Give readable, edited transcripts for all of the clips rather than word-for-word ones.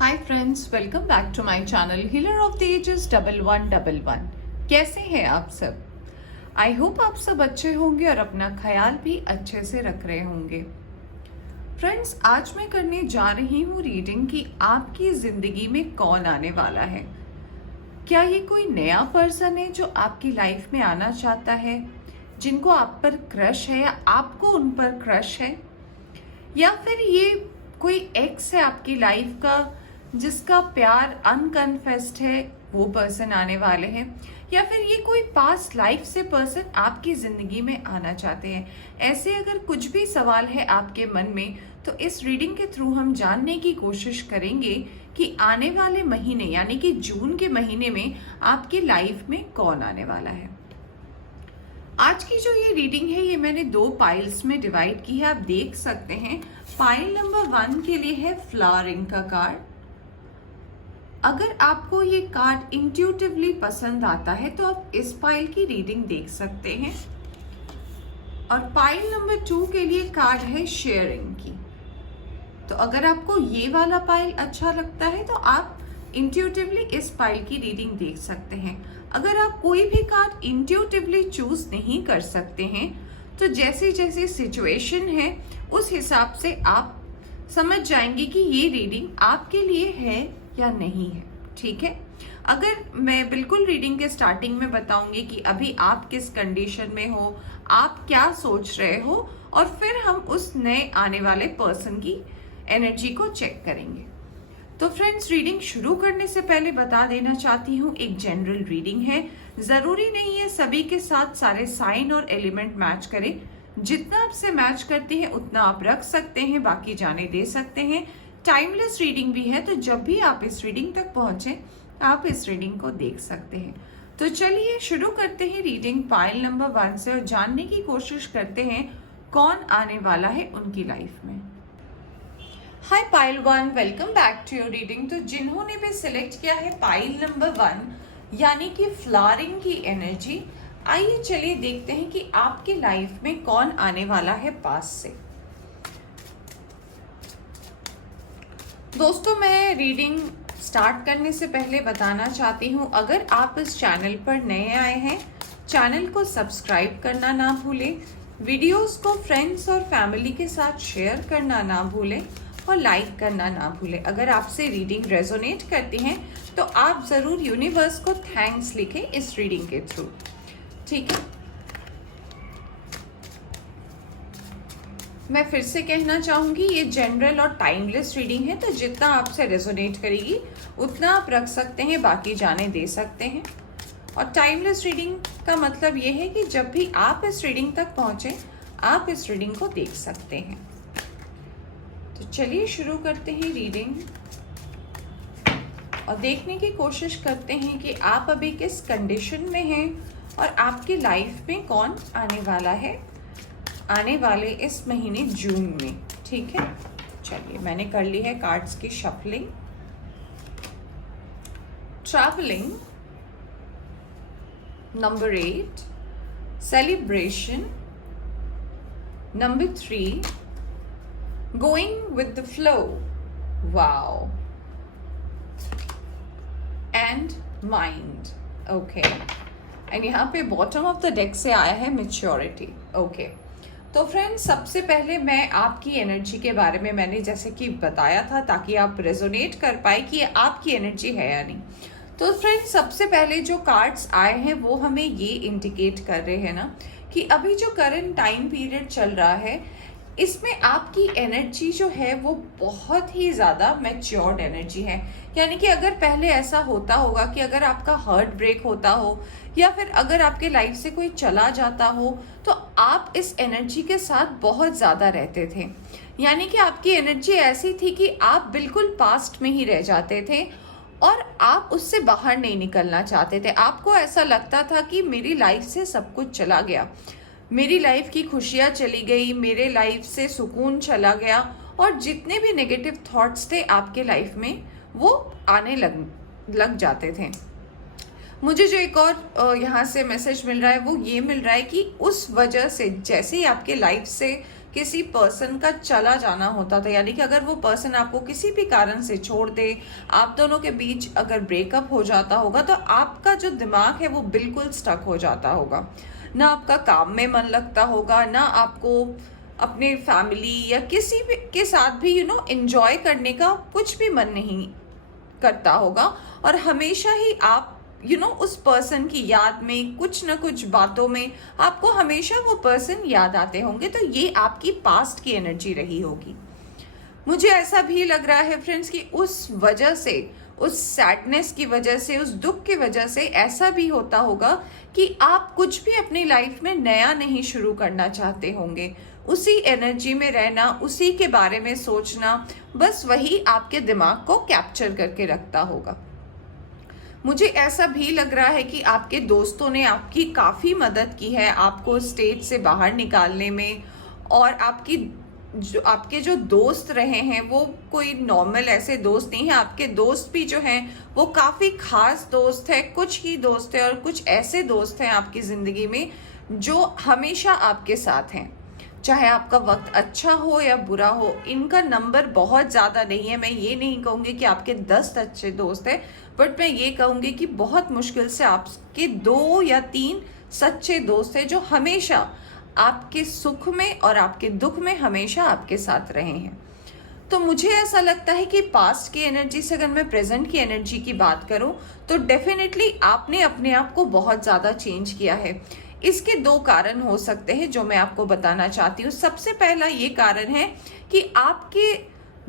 Hi friends, welcome back to my channel healer of the ages 1111। कैसे हैं आप सब? आई होप आप सब अच्छे होंगे और अपना ख्याल भी अच्छे से रख रहे होंगे। फ्रेंड्स, आज मैं करने जा रही हूँ रीडिंग कि आपकी जिंदगी में कौन आने वाला है। क्या ये कोई नया पर्सन है जो आपकी लाइफ में आना चाहता है, जिनको आप पर क्रश है या आपको उन पर क्रश है, या फिर ये कोई एक्स है आपकी लाइफ का जिसका प्यार अनकन्फेस्ड है, वो पर्सन आने वाले हैं, या फिर ये कोई पास्ट लाइफ से पर्सन आपकी जिंदगी में आना चाहते हैं। ऐसे अगर कुछ भी सवाल है आपके मन में तो इस रीडिंग के थ्रू हम जानने की कोशिश करेंगे कि आने वाले महीने यानी कि जून के महीने में आपकी लाइफ में कौन आने वाला है। आज की जो ये रीडिंग है ये मैंने 2 पाइल्स में डिवाइड की है, आप देख सकते हैं। पाइल नंबर 1 के लिए है फ्लावरिंग का कार्ड। अगर आपको ये कार्ड इंट्यूटिवली पसंद आता है तो आप इस पाइल की रीडिंग देख सकते हैं। और पाइल नंबर 2 के लिए कार्ड है शेयरिंग की। तो अगर आपको ये वाला पाइल अच्छा लगता है तो आप इंट्यूटिवली इस पाइल की रीडिंग देख सकते हैं। अगर आप कोई भी कार्ड इंट्यूटिवली चूज नहीं कर सकते हैं तो जैसे जैसे सिचुएशन है उस हिसाब से आप समझ जाएंगे कि ये रीडिंग आपके लिए है या नहीं है। ठीक है, अगर मैं बिल्कुल रीडिंग के स्टार्टिंग में बताऊंगी कि अभी आप किस कंडीशन में हो, आप क्या सोच रहे हो, और फिर हम उस नए आने वाले पर्सन की एनर्जी को चेक करेंगे। तो फ्रेंड्स, रीडिंग शुरू करने से पहले बता देना चाहती हूँ, एक जनरल रीडिंग है, जरूरी नहीं है सभी के साथ सारे साइन और एलिमेंट मैच करें। जितना आपसे मैच करते हैं उतना आप रख सकते हैं, बाकी जाने दे सकते हैं। टाइमलेस रीडिंग भी है, तो जब भी आप इस रीडिंग तक पहुंचे आप इस रीडिंग को देख सकते हैं। तो चलिए शुरू करते हैं रीडिंग पाइल नंबर 1 से और जानने की कोशिश करते हैं कौन आने वाला है उनकी लाइफ में। Hi pile 1, welcome back to your reading. तो जिन्होंने भी सिलेक्ट किया है पाइल नंबर 1 यानी कि फ्लावरिंग की एनर्जी, आइए चलिए देखते हैं कि आपकी लाइफ में कौन आने वाला है पास से। दोस्तों, मैं रीडिंग स्टार्ट करने से पहले बताना चाहती हूँ, अगर आप इस चैनल पर नए आए हैं, चैनल को सब्सक्राइब करना ना भूलें, वीडियोस को फ्रेंड्स और फैमिली के साथ शेयर करना ना भूलें और लाइक करना ना भूलें। अगर आपसे रीडिंग रेजोनेट करती हैं तो आप ज़रूर यूनिवर्स को थैंक्स लिखें इस रीडिंग के थ्रू। ठीक है, मैं फिर से कहना चाहूँगी ये जनरल और टाइमलेस रीडिंग है, तो जितना आपसे रेजोनेट करेगी उतना आप रख सकते हैं, बाकी जाने दे सकते हैं। और टाइमलेस रीडिंग का मतलब ये है कि जब भी आप इस रीडिंग तक पहुँचे आप इस रीडिंग को देख सकते हैं। तो चलिए शुरू करते हैं रीडिंग और देखने की कोशिश करते हैं कि आप अभी किस कंडीशन में हैं और आपकी लाइफ में कौन आने वाला है आने वाले इस महीने जून में। ठीक है, चलिए मैंने कर ली है कार्ड्स की shuffling. Travelling number 8, celebration number 3, going with the flow, wow, and mind. Okay, and यहाँ पे बॉटम ऑफ द डेक से आया है मैच्योरिटी। ओके, तो फ्रेंड्स, सबसे पहले मैं आपकी एनर्जी के बारे में मैंने जैसे कि बताया था ताकि आप रेजोनेट कर पाए कि आपकी एनर्जी है या नहीं। तो फ्रेंड्स, सबसे पहले जो कार्ड्स आए हैं वो हमें ये इंडिकेट कर रहे हैं ना कि अभी जो करंट टाइम पीरियड चल रहा है इसमें आपकी एनर्जी जो है वो बहुत ही ज़्यादा मैच्योर्ड एनर्जी है। यानी कि अगर पहले ऐसा होता होगा कि अगर आपका हार्ट ब्रेक होता हो या फिर अगर आपके लाइफ से कोई चला जाता हो तो आप इस एनर्जी के साथ बहुत ज़्यादा रहते थे। यानी कि आपकी एनर्जी ऐसी थी कि आप बिल्कुल पास्ट में ही रह जाते थे और आप उससे बाहर नहीं निकलना चाहते थे। आपको ऐसा लगता था कि मेरी लाइफ से सब कुछ चला गया, मेरी लाइफ की खुशियाँ चली गई, मेरे लाइफ से सुकून चला गया, और जितने भी नेगेटिव थॉट्स थे आपके लाइफ में वो आने लग जाते थे। मुझे जो एक और यहाँ से मैसेज मिल रहा है वो ये मिल रहा है कि उस वजह से जैसे ही आपके लाइफ से किसी पर्सन का चला जाना होता था, यानी कि अगर वो पर्सन आपको किसी भी कारण से छोड़ दे, आप दोनों के बीच अगर ब्रेकअप हो जाता होगा, तो आपका जो दिमाग है वो बिल्कुल स्टक हो जाता होगा। ना आपका काम में मन लगता होगा, ना आपको अपने फैमिली या किसी भी के साथ भी एंजॉय करने का कुछ भी मन नहीं करता होगा। और हमेशा ही आप उस पर्सन की याद में, कुछ ना कुछ बातों में आपको हमेशा वो पर्सन याद आते होंगे। तो ये आपकी पास्ट की एनर्जी रही होगी। मुझे ऐसा भी लग रहा है फ्रेंड्स कि उस वजह से, उस सैडनेस की वजह से, उस दुख की वजह से ऐसा भी होता होगा कि आप कुछ भी अपनी लाइफ में नया नहीं शुरू करना चाहते होंगे। उसी एनर्जी में रहना, उसी के बारे में सोचना, बस वही आपके दिमाग को कैप्चर करके रखता होगा। मुझे ऐसा भी लग रहा है कि आपके दोस्तों ने आपकी काफ़ी मदद की है आपको स्टेज से बाहर निकालने में। और आपके जो दोस्त रहे हैं वो कोई नॉर्मल ऐसे दोस्त नहीं है। आपके दोस्त भी जो हैं वो काफ़ी खास दोस्त है। कुछ ही दोस्त है और कुछ ऐसे दोस्त हैं आपकी ज़िंदगी में जो हमेशा आपके साथ हैं, चाहे आपका वक्त अच्छा हो या बुरा हो। इनका नंबर बहुत ज़्यादा नहीं है। मैं ये नहीं कहूँगी कि आपके 10 अच्छे दोस्त हैं, बट मैं ये कहूँगी कि बहुत मुश्किल से आपके 2 या 3 सच्चे दोस्त हैं जो हमेशा आपके सुख में और आपके दुख में हमेशा आपके साथ रहे हैं। तो मुझे ऐसा लगता है कि पास्ट की एनर्जी से अगर मैं प्रेजेंट की एनर्जी की बात करूं तो डेफिनेटली आपने अपने आप को बहुत ज़्यादा चेंज किया है। इसके 2 कारण हो सकते हैं जो मैं आपको बताना चाहती हूँ। सबसे पहला ये कारण है कि आपके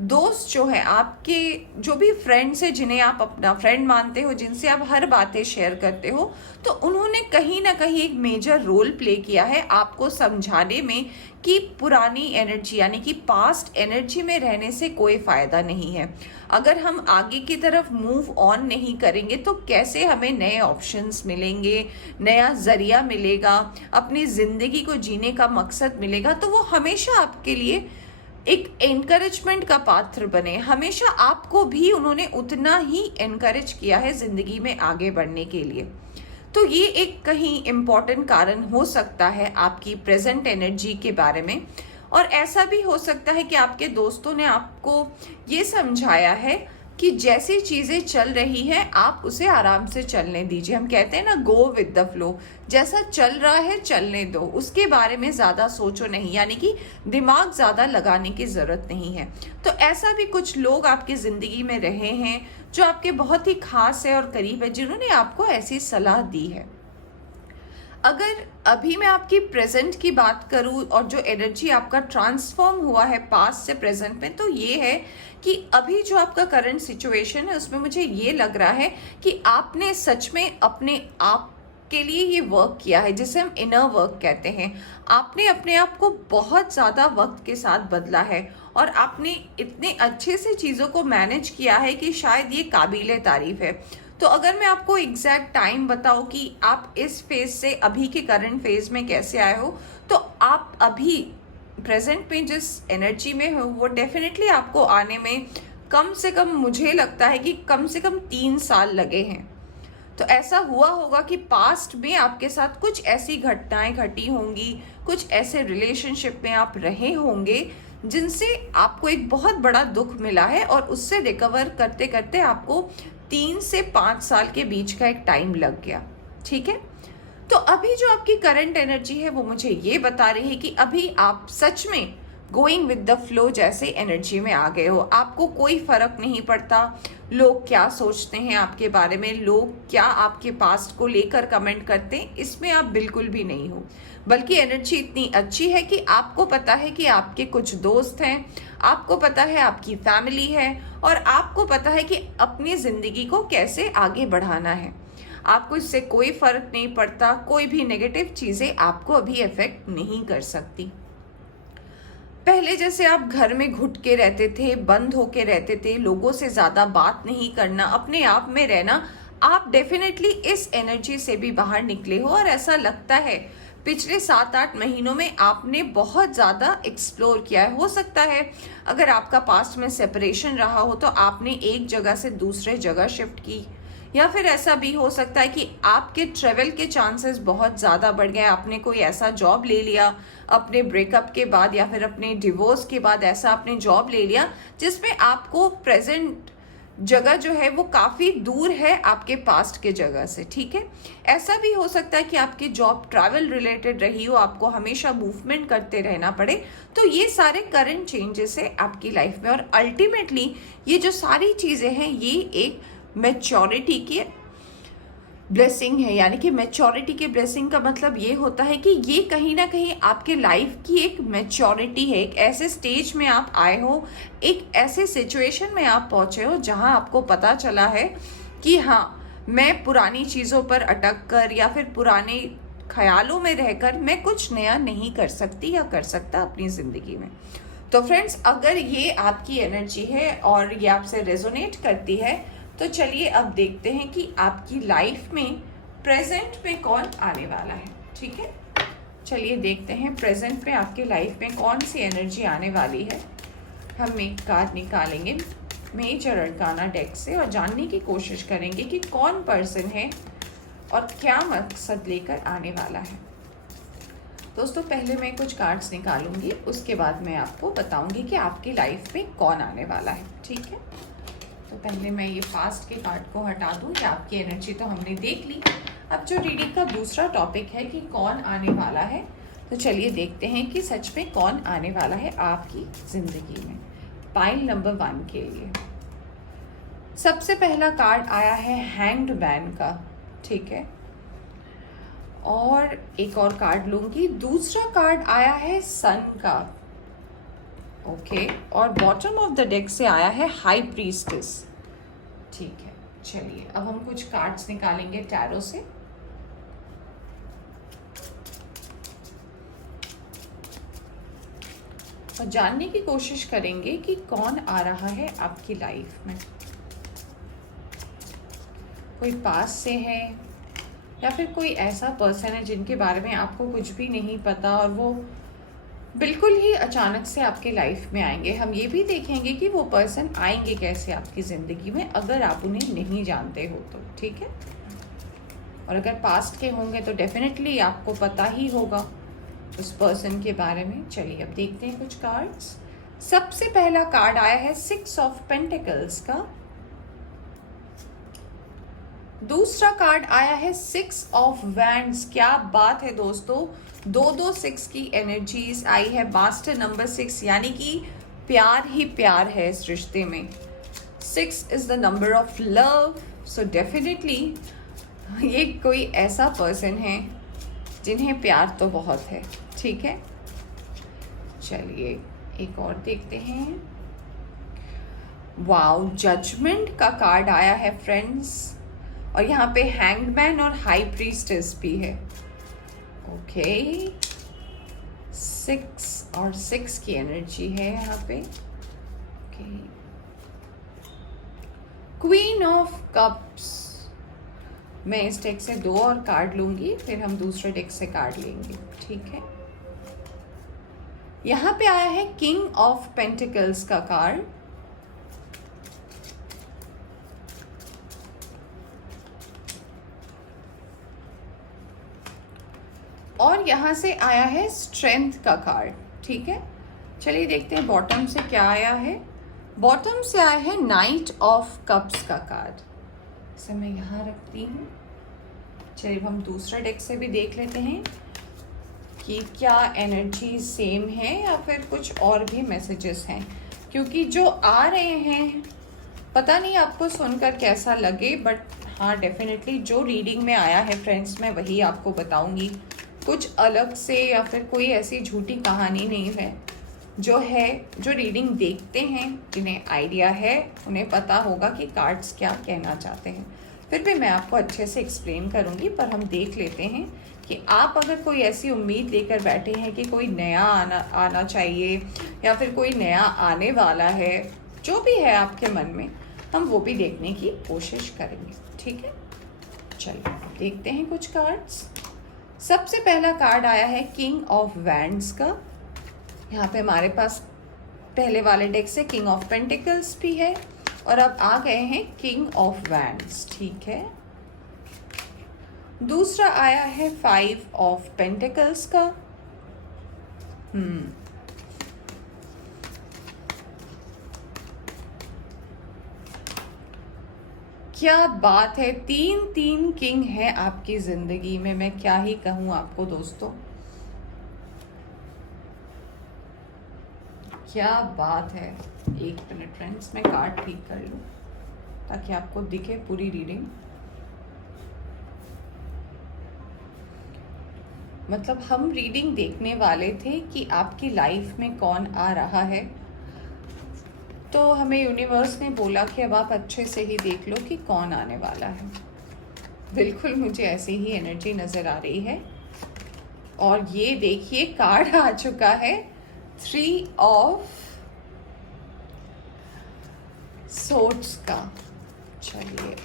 दोस्त जो है, आपके जो भी फ्रेंड्स हैं जिन्हें आप अपना फ्रेंड मानते हो, जिनसे आप हर बातें शेयर करते हो, तो उन्होंने कहीं ना कहीं एक मेजर रोल प्ले किया है आपको समझाने में कि पुरानी एनर्जी यानी कि पास्ट एनर्जी में रहने से कोई फ़ायदा नहीं है। अगर हम आगे की तरफ मूव ऑन नहीं करेंगे तो कैसे हमें नए ऑप्शंस मिलेंगे, नया ज़रिया मिलेगा, अपनी ज़िंदगी को जीने का मकसद मिलेगा। तो वो हमेशा आपके लिए एक एनकरेजमेंट का पात्र बने। हमेशा आपको भी उन्होंने उतना ही एनकरेज किया है ज़िंदगी में आगे बढ़ने के लिए। तो ये एक कहीं इम्पॉर्टेंट कारण हो सकता है आपकी प्रेजेंट एनर्जी के बारे में। और ऐसा भी हो सकता है कि आपके दोस्तों ने आपको ये समझाया है कि जैसी चीज़ें चल रही हैं आप उसे आराम से चलने दीजिए। हम कहते हैं ना, गो विद द फ्लो, जैसा चल रहा है चलने दो, उसके बारे में ज़्यादा सोचो नहीं, यानी कि दिमाग ज़्यादा लगाने की ज़रूरत नहीं है। तो ऐसा भी कुछ लोग आपकी ज़िंदगी में रहे हैं जो आपके बहुत ही खास है और करीब है, जिन्होंने आपको ऐसी सलाह दी है। अगर अभी मैं आपकी प्रेजेंट की बात करूं और जो एनर्जी आपका ट्रांसफॉर्म हुआ है पास्ट से प्रेजेंट में, तो ये है कि अभी जो आपका करंट सिचुएशन है उसमें मुझे ये लग रहा है कि आपने सच में अपने आप के लिए ये वर्क किया है, जिसे हम इनर वर्क कहते हैं। आपने अपने आप को बहुत ज़्यादा वक्त के साथ बदला है और आपने इतने अच्छे से चीज़ों को मैनेज किया है कि शायद ये काबिले तारीफ़ है। तो अगर मैं आपको एग्जैक्ट टाइम बताऊं कि आप इस फेज से अभी के करंट फेज में कैसे आए हो, तो आप अभी प्रेजेंट में जिस एनर्जी में हो वो डेफिनेटली आपको आने में कम से कम, मुझे लगता है कि कम से कम 3 साल लगे हैं। तो ऐसा हुआ होगा कि पास्ट में आपके साथ कुछ ऐसी घटनाएं घटी होंगी, कुछ ऐसे रिलेशनशिप में आप रहे होंगे जिनसे आपको एक बहुत बड़ा दुख मिला है और उससे रिकवर करते करते आपको 3 से 5 साल के बीच का एक टाइम लग गया। ठीक है, तो अभी जो आपकी करंट एनर्जी है वो मुझे ये बता रही है कि अभी आप सच में गोइंग विद द फ्लो जैसे एनर्जी में आ गए हो। आपको कोई फर्क नहीं पड़ता लोग क्या सोचते हैं आपके बारे में, लोग क्या आपके पास्ट को लेकर कमेंट करते हैं, इसमें आप बिल्कुल भी नहीं हो। बल्कि एनर्जी इतनी अच्छी है कि आपको पता है कि आपके कुछ दोस्त हैं, आपको पता है आपकी फैमिली है और आपको पता है कि अपनी ज़िंदगी को कैसे आगे बढ़ाना है। आपको इससे कोई फर्क नहीं पड़ता, कोई भी नेगेटिव चीज़ें आपको अभी इफेक्ट नहीं कर सकती। पहले जैसे आप घर में घुट के रहते थे, बंद होके रहते थे, लोगों से ज़्यादा बात नहीं करना, अपने आप में रहना, आप डेफिनेटली इस एनर्जी से भी बाहर निकले हो। और ऐसा लगता है पिछले 7-8 महीनों में आपने बहुत ज़्यादा एक्सप्लोर किया है। हो सकता है अगर आपका पास्ट में सेपरेशन रहा हो तो आपने एक जगह से दूसरे जगह शिफ्ट की, या फिर ऐसा भी हो सकता है कि आपके ट्रेवल के चांसेस बहुत ज़्यादा बढ़ गए, आपने कोई ऐसा जॉब ले लिया अपने ब्रेकअप के बाद या फिर अपने डिवोर्स के बाद, ऐसा आपने जॉब ले लिया जिसमें आपको प्रेजेंट जगह जो है वो काफ़ी दूर है आपके पास्ट के जगह से, ठीक है। ऐसा भी हो सकता है कि आपकी जॉब ट्रैवल रिलेटेड रही हो, आपको हमेशा मूवमेंट करते रहना पड़े। तो ये सारे करंट चेंजेस है आपकी लाइफ में, और अल्टीमेटली ये जो सारी चीज़ें हैं ये एक मैच्योरिटी की ब्लेसिंग है। यानी कि मैच्योरिटी के ब्लेसिंग का मतलब ये होता है कि ये कहीं ना कहीं आपके लाइफ की एक मैच्योरिटी है। एक ऐसे स्टेज में आप आए हो, एक ऐसे सिचुएशन में आप पहुंचे हो जहां आपको पता चला है कि हाँ, मैं पुरानी चीज़ों पर अटक कर या फिर पुराने ख्यालों में रहकर मैं कुछ नया नहीं कर सकती या कर सकता अपनी ज़िंदगी में। तो फ्रेंड्स, अगर ये आपकी एनर्जी है और ये आपसे रेजोनेट करती है तो चलिए अब देखते हैं कि आपकी लाइफ में प्रेजेंट में कौन आने वाला है, ठीक है। चलिए देखते हैं प्रेजेंट में आपके लाइफ में कौन सी एनर्जी आने वाली है। हम एक कार्ड निकालेंगे मेजर अरकाना डेक से और जानने की कोशिश करेंगे कि कौन पर्सन है और क्या मकसद लेकर आने वाला है। दोस्तों, पहले मैं कुछ कार्ड्स निकालूंगी, उसके बाद मैं आपको बताऊंगी कि आपकी लाइफ में कौन आने वाला है, ठीक है। तो पहले मैं ये फास्ट के कार्ड को हटा दूँ कि आपकी एनर्जी तो हमने देख ली। अब जो रीडिंग का दूसरा टॉपिक है कि कौन आने वाला है, तो चलिए देखते हैं कि सच में कौन आने वाला है आपकी ज़िंदगी में पाइल नंबर 1 के लिए। सबसे पहला कार्ड आया है हैंग्ड मैन का, ठीक है, और एक और कार्ड लूंगी। दूसरा कार्ड आया है सन का, ओके, और बॉटम ऑफ द डेक से आया है हाई प्रीस्टेस, ठीक है। चलिए अब हम कुछ कार्ड्स निकालेंगे टैरो से। और जानने की कोशिश करेंगे कि कौन आ रहा है आपकी लाइफ में। कोई पास से है या फिर कोई ऐसा पर्सन है जिनके बारे में आपको कुछ भी नहीं पता और वो बिल्कुल ही अचानक से आपके लाइफ में आएंगे। हम ये भी देखेंगे कि वो पर्सन आएंगे कैसे आपकी ज़िंदगी में अगर आप उन्हें नहीं जानते हो तो, ठीक है। और अगर पास्ट के होंगे तो डेफिनेटली आपको पता ही होगा उस पर्सन के बारे में। चलिए अब देखते हैं कुछ कार्ड्स। सबसे पहला कार्ड आया है 6 ऑफ पेंटिकल्स का। दूसरा कार्ड आया है 6 ऑफ वैंड्स। क्या बात है दोस्तों, 2-2-6 की एनर्जीज आई है। मास्टर नंबर 6 यानी कि प्यार ही प्यार है इस रिश्ते में। 6 is the number of love, so definitely ये कोई ऐसा पर्सन है जिन्हें प्यार तो बहुत है, ठीक है। चलिए एक और देखते हैं। वाओ, जजमेंट का कार्ड आया है फ्रेंड्स, और यहाँ पे हैंगमैन और हाई प्रीस्टेस भी है, ओके। 6 और 6 की एनर्जी है यहाँ पे, ओके। Queen of cups. मैं इस डेक से 2 और कार्ड लूंगी, फिर हम दूसरे डेक से कार्ड लेंगे, ठीक है। यहाँ पे आया है किंग ऑफ पेंटिकल्स का कार्ड, और यहाँ से आया है स्ट्रेंथ का कार्ड, ठीक है। चलिए देखते हैं बॉटम से क्या आया है। बॉटम से आया है नाइट ऑफ कप्स का कार्ड। इसे मैं यहाँ रखती हूँ। चलिए हम दूसरा डेक से भी देख लेते हैं कि क्या एनर्जी सेम है या फिर कुछ और भी मैसेजेस हैं, क्योंकि जो आ रहे हैं पता नहीं आपको सुनकर कैसा लगे, बट हाँ डेफिनेटली जो रीडिंग में आया है फ्रेंड्स मैं वही आपको बताऊंगी। कुछ अलग से या फिर कोई ऐसी झूठी कहानी नहीं है। जो रीडिंग देखते हैं, जिन्हें आइडिया है, उन्हें पता होगा कि कार्ड्स क्या कहना चाहते हैं। फिर भी मैं आपको अच्छे से एक्सप्लेन करूंगी, पर हम देख लेते हैं कि आप अगर कोई ऐसी उम्मीद लेकर बैठे हैं कि कोई नया आना चाहिए या फिर कोई नया आने वाला है, जो भी है आपके मन में, हम वो भी देखने की कोशिश करेंगे, ठीक है। चलिए देखते हैं कुछ कार्ड्स। सबसे पहला कार्ड आया है किंग ऑफ वैंड्स का। यहाँ पे हमारे पास पहले वाले डेक से किंग ऑफ पेंटिकल्स भी है और अब आ गए हैं किंग ऑफ वैंड्स, ठीक है। दूसरा आया है 5 ऑफ पेंटिकल्स का। क्या बात है, 3 किंग है आपकी जिंदगी में। मैं क्या ही कहूं आपको दोस्तों, क्या बात है। एक मिनट फ्रेंड्स, मैं कार्ड ठीक कर लूं ताकि आपको दिखे पूरी रीडिंग। मतलब हम रीडिंग देखने वाले थे कि आपकी लाइफ में कौन आ रहा है, तो हमें यूनिवर्स ने बोला कि अब आप अच्छे से ही देख लो कि कौन आने वाला है। बिल्कुल मुझे ऐसी ही एनर्जी नज़र आ रही है। और ये देखिए कार्ड आ चुका है 3 ऑफ सोर्ड्स का। चलिए,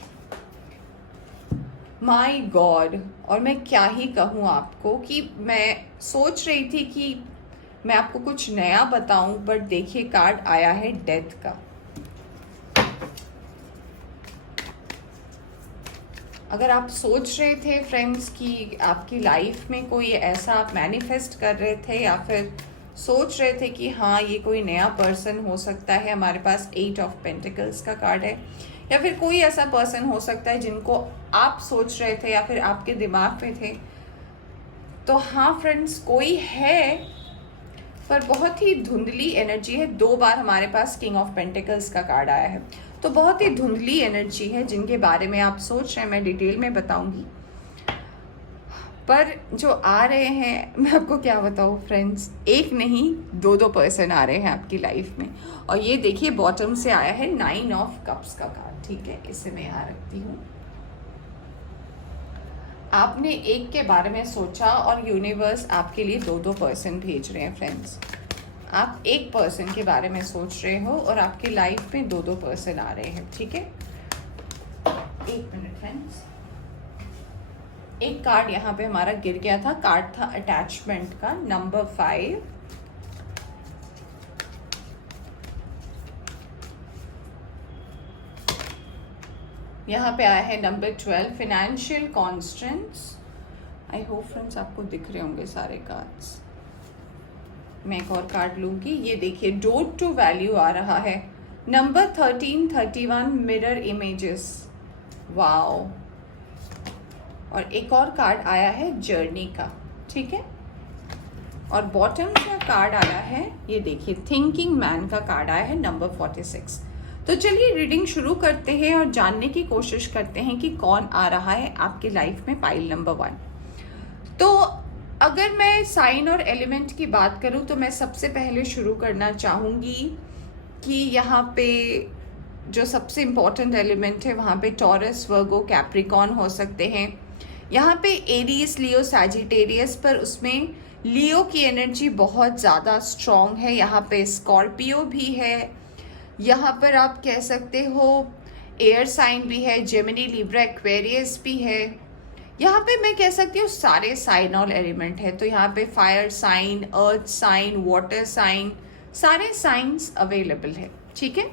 माय गॉड, और मैं क्या ही कहूँ आपको कि मैं सोच रही थी कि मैं आपको कुछ नया बताऊं, बट देखिए कार्ड आया है डेथ का। अगर आप सोच रहे थे फ्रेंड्स कि आपकी लाइफ में कोई ऐसा आप मैनिफेस्ट कर रहे थे या फिर सोच रहे थे कि हाँ ये कोई नया पर्सन हो सकता है, हमारे पास 8 ऑफ पेंटिकल्स का कार्ड है, या फिर कोई ऐसा पर्सन हो सकता है जिनको आप सोच रहे थे या फिर आपके दिमाग में थे, तो हाँ फ्रेंड्स कोई है, पर बहुत ही धुंधली एनर्जी है। 2 बार हमारे पास किंग ऑफ पेंटिकल्स का कार्ड आया है, तो बहुत ही धुंधली एनर्जी है जिनके बारे में आप सोच रहे हैं। मैं डिटेल में बताऊंगी, पर जो आ रहे हैं मैं आपको क्या बताऊं फ्रेंड्स, एक नहीं 2 पर्सन आ रहे हैं आपकी लाइफ में। और ये देखिए बॉटम से आया है 9 ऑफ कप्स का कार्ड, ठीक है, इसे मैं यहाँ रखती हूँ। आपने एक के बारे में सोचा और यूनिवर्स आपके लिए 2 पर्सन भेज रहे हैं फ्रेंड्स। आप एक पर्सन के बारे में सोच रहे हो और आपकी लाइफ में 2 पर्सन आ रहे हैं, ठीक है। एक मिनट फ्रेंड्स, एक कार्ड यहाँ पे हमारा गिर गया था, कार्ड था अटैचमेंट का नंबर 5। यहाँ पे आया है number 12 financial constants. I hope friends आपको दिख रहे होंगे सारे कार्ड्स। मैं एक और कार्ड लूंगी। ये देखिए डोट टू वैल्यू आ रहा है नंबर 13 31 मिरर इमेजेस, वाओ। और एक और कार्ड आया है जर्नी का, ठीक है। और बॉटम का कार्ड आया है, ये देखिए थिंकिंग मैन का कार्ड आया है नंबर 46। तो चलिए रीडिंग शुरू करते हैं और जानने की कोशिश करते हैं कि कौन आ रहा है आपकी लाइफ में पाइल नंबर 1। तो अगर मैं साइन और एलिमेंट की बात करूं तो मैं सबसे पहले शुरू करना चाहूंगी कि यहाँ पे जो सबसे इम्पोर्टेंट एलिमेंट है वहाँ पे टॉरस, वर्गो, कैप्रिकॉन हो सकते हैं। यहाँ पे एरीज, लियो, सैजिटेरियस, पर उसमें लियो की एनर्जी बहुत ज़्यादा स्ट्रॉन्ग है। यहाँ पे स्कॉर्पियो भी है, यहाँ पर आप कह सकते हो एयर साइन भी है, जेमिनी, लिब्रा, एक्वेरियस भी है। यहाँ पे मैं कह सकती हूँ सारे साइन और एलिमेंट है। तो यहाँ पे fire sign, earth sign, water sign, सारे साइंस अवेलेबल है, ठीक है।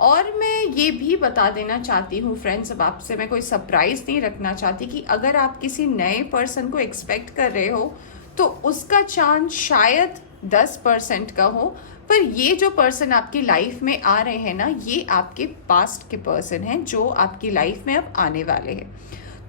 और मैं ये भी बता देना चाहती हूँ फ्रेंड्स, अब आपसे मैं कोई सरप्राइज नहीं रखना चाहती कि अगर आप किसी नए पर्सन को एक्सपेक्ट कर रहे हो तो उसका चांस शायद 10% का हो, पर ये जो पर्सन आपकी लाइफ में आ रहे हैं ना, ये आपके पास्ट के पर्सन हैं जो आपकी लाइफ में अब आने वाले हैं।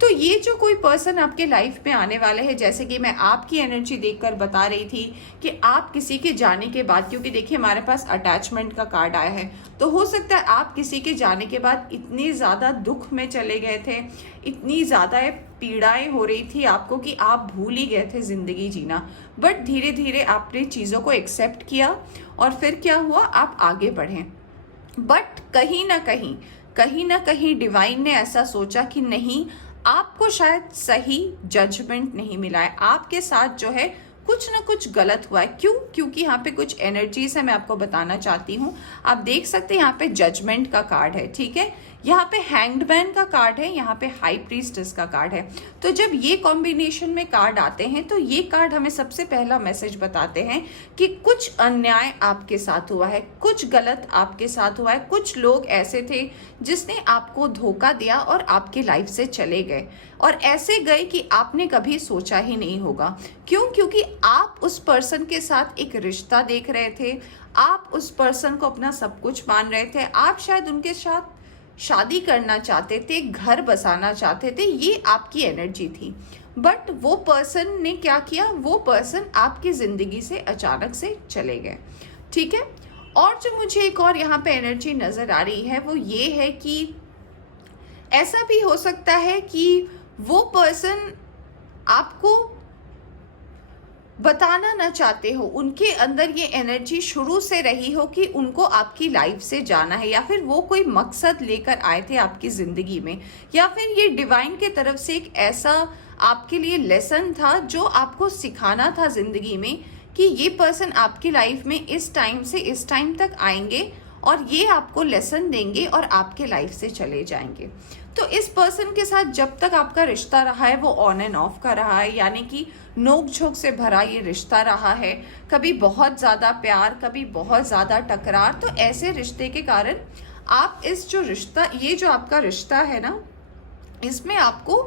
तो ये जो कोई पर्सन आपके लाइफ में आने वाले हैं, जैसे कि मैं आपकी एनर्जी देखकर बता रही थी कि आप किसी के जाने के बाद, क्योंकि देखिए हमारे पास अटैचमेंट का कार्ड आया है, तो हो सकता है आप किसी के जाने के बाद इतने ज़्यादा दुख में चले गए थे, इतनी ज़्यादा पीड़ाएं हो रही थी आपको कि आप भूल ही गए थे ज़िंदगी जीना। बट धीरे धीरे आपने चीज़ों को एक्सेप्ट किया और फिर क्या हुआ, आप आगे बढ़े। बट कहीं ना कहीं डिवाइन ने ऐसा सोचा कि नहीं, आपको शायद सही जजमेंट नहीं मिला है, आपके साथ जो है कुछ ना कुछ गलत हुआ है। क्यों? क्योंकि यहाँ पे कुछ एनर्जीज है, मैं आपको बताना चाहती हूँ। आप देख सकते हैं यहाँ पे जजमेंट का कार्ड है, ठीक है, यहाँ पे हैंग्ड मैन का कार्ड है, यहाँ पे हाई प्रीस्टेस का कार्ड है। तो जब ये कॉम्बिनेशन में कार्ड आते हैं तो ये कार्ड हमें सबसे पहला मैसेज बताते हैं कि कुछ अन्याय आपके साथ हुआ है, कुछ गलत आपके साथ हुआ है, कुछ लोग ऐसे थे जिसने आपको धोखा दिया और आपकी लाइफ से चले गए, और ऐसे गए कि आपने कभी सोचा ही नहीं होगा। क्यों? क्योंकि आप उस पर्सन के साथ एक रिश्ता देख रहे थे, आप उस पर्सन को अपना सब कुछ मान रहे थे, आप शायद उनके साथ शादी करना चाहते थे, घर बसाना चाहते थे, ये आपकी एनर्जी थी। बट वो पर्सन ने क्या किया? वो पर्सन आपकी जिंदगी से अचानक से चले गए, ठीक है। और जो मुझे एक और यहाँ पे एनर्जी नजर आ रही है वो ये है कि ऐसा भी हो सकता है कि वो पर्सन आपको बताना ना चाहते हो, उनके अंदर ये एनर्जी शुरू से रही हो कि उनको आपकी लाइफ से जाना है, या फिर वो कोई मकसद लेकर आए थे आपकी ज़िंदगी में, या फिर ये डिवाइन के तरफ से एक ऐसा आपके लिए लेसन था जो आपको सिखाना था ज़िंदगी में कि ये पर्सन आपकी लाइफ में इस टाइम से इस टाइम तक आएंगे और ये आपको लेसन देंगे और आपके लाइफ से चले जाएंगे। तो इस पर्सन के साथ जब तक आपका रिश्ता रहा है वो ऑन एंड ऑफ का रहा है, यानी कि नोक झोंक से भरा ये रिश्ता रहा है। कभी बहुत ज़्यादा प्यार, कभी बहुत ज़्यादा टकरार। तो ऐसे रिश्ते के कारण आप इस जो रिश्ता, ये जो आपका रिश्ता है ना, इसमें आपको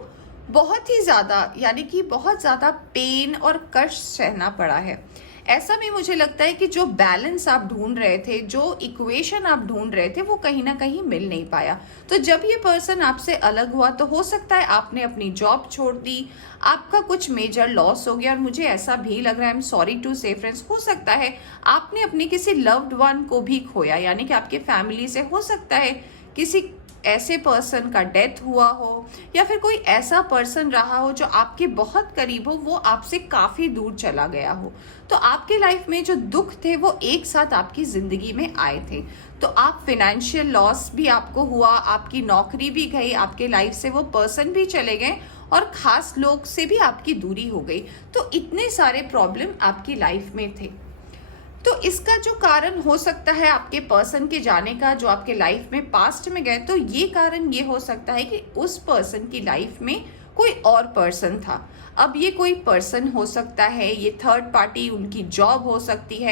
बहुत ही ज़्यादा, यानी कि बहुत ज़्यादा पेन और कष्ट सहना पड़ा है। ऐसा भी मुझे लगता है कि जो बैलेंस आप ढूंढ रहे थे, जो इक्वेशन आप ढूंढ रहे थे, वो कहीं ना कहीं मिल नहीं पाया। तो जब ये पर्सन आपसे अलग हुआ तो हो सकता है आपने अपनी जॉब छोड़ दी, आपका कुछ मेजर लॉस हो गया। और मुझे ऐसा भी लग रहा है, आई एम सॉरी टू से फ्रेंड्स, हो सकता है आपने अपने किसी लव्ड वन को भी खोया, यानी कि आपके फैमिली से हो सकता है किसी ऐसे पर्सन का डेथ हुआ हो, या फिर कोई ऐसा पर्सन रहा हो जो आपके बहुत करीब हो, वो आपसे काफ़ी दूर चला गया हो। तो आपके लाइफ में जो दुख थे वो एक साथ आपकी ज़िंदगी में आए थे। तो आप फिनेंशियल लॉस भी आपको हुआ, आपकी नौकरी भी गई, आपके लाइफ से वो पर्सन भी चले गए, और ख़ास लोग से भी आपकी दूरी हो गई। तो इतने सारे प्रॉब्लम आपकी लाइफ में थे। तो इसका जो कारण हो सकता है आपके पर्सन के जाने का, जो आपके लाइफ में पास्ट में गए, तो ये कारण ये हो सकता है कि उस पर्सन की लाइफ में कोई और पर्सन था। अब ये कोई पर्सन हो सकता है, ये थर्ड पार्टी, उनकी जॉब हो सकती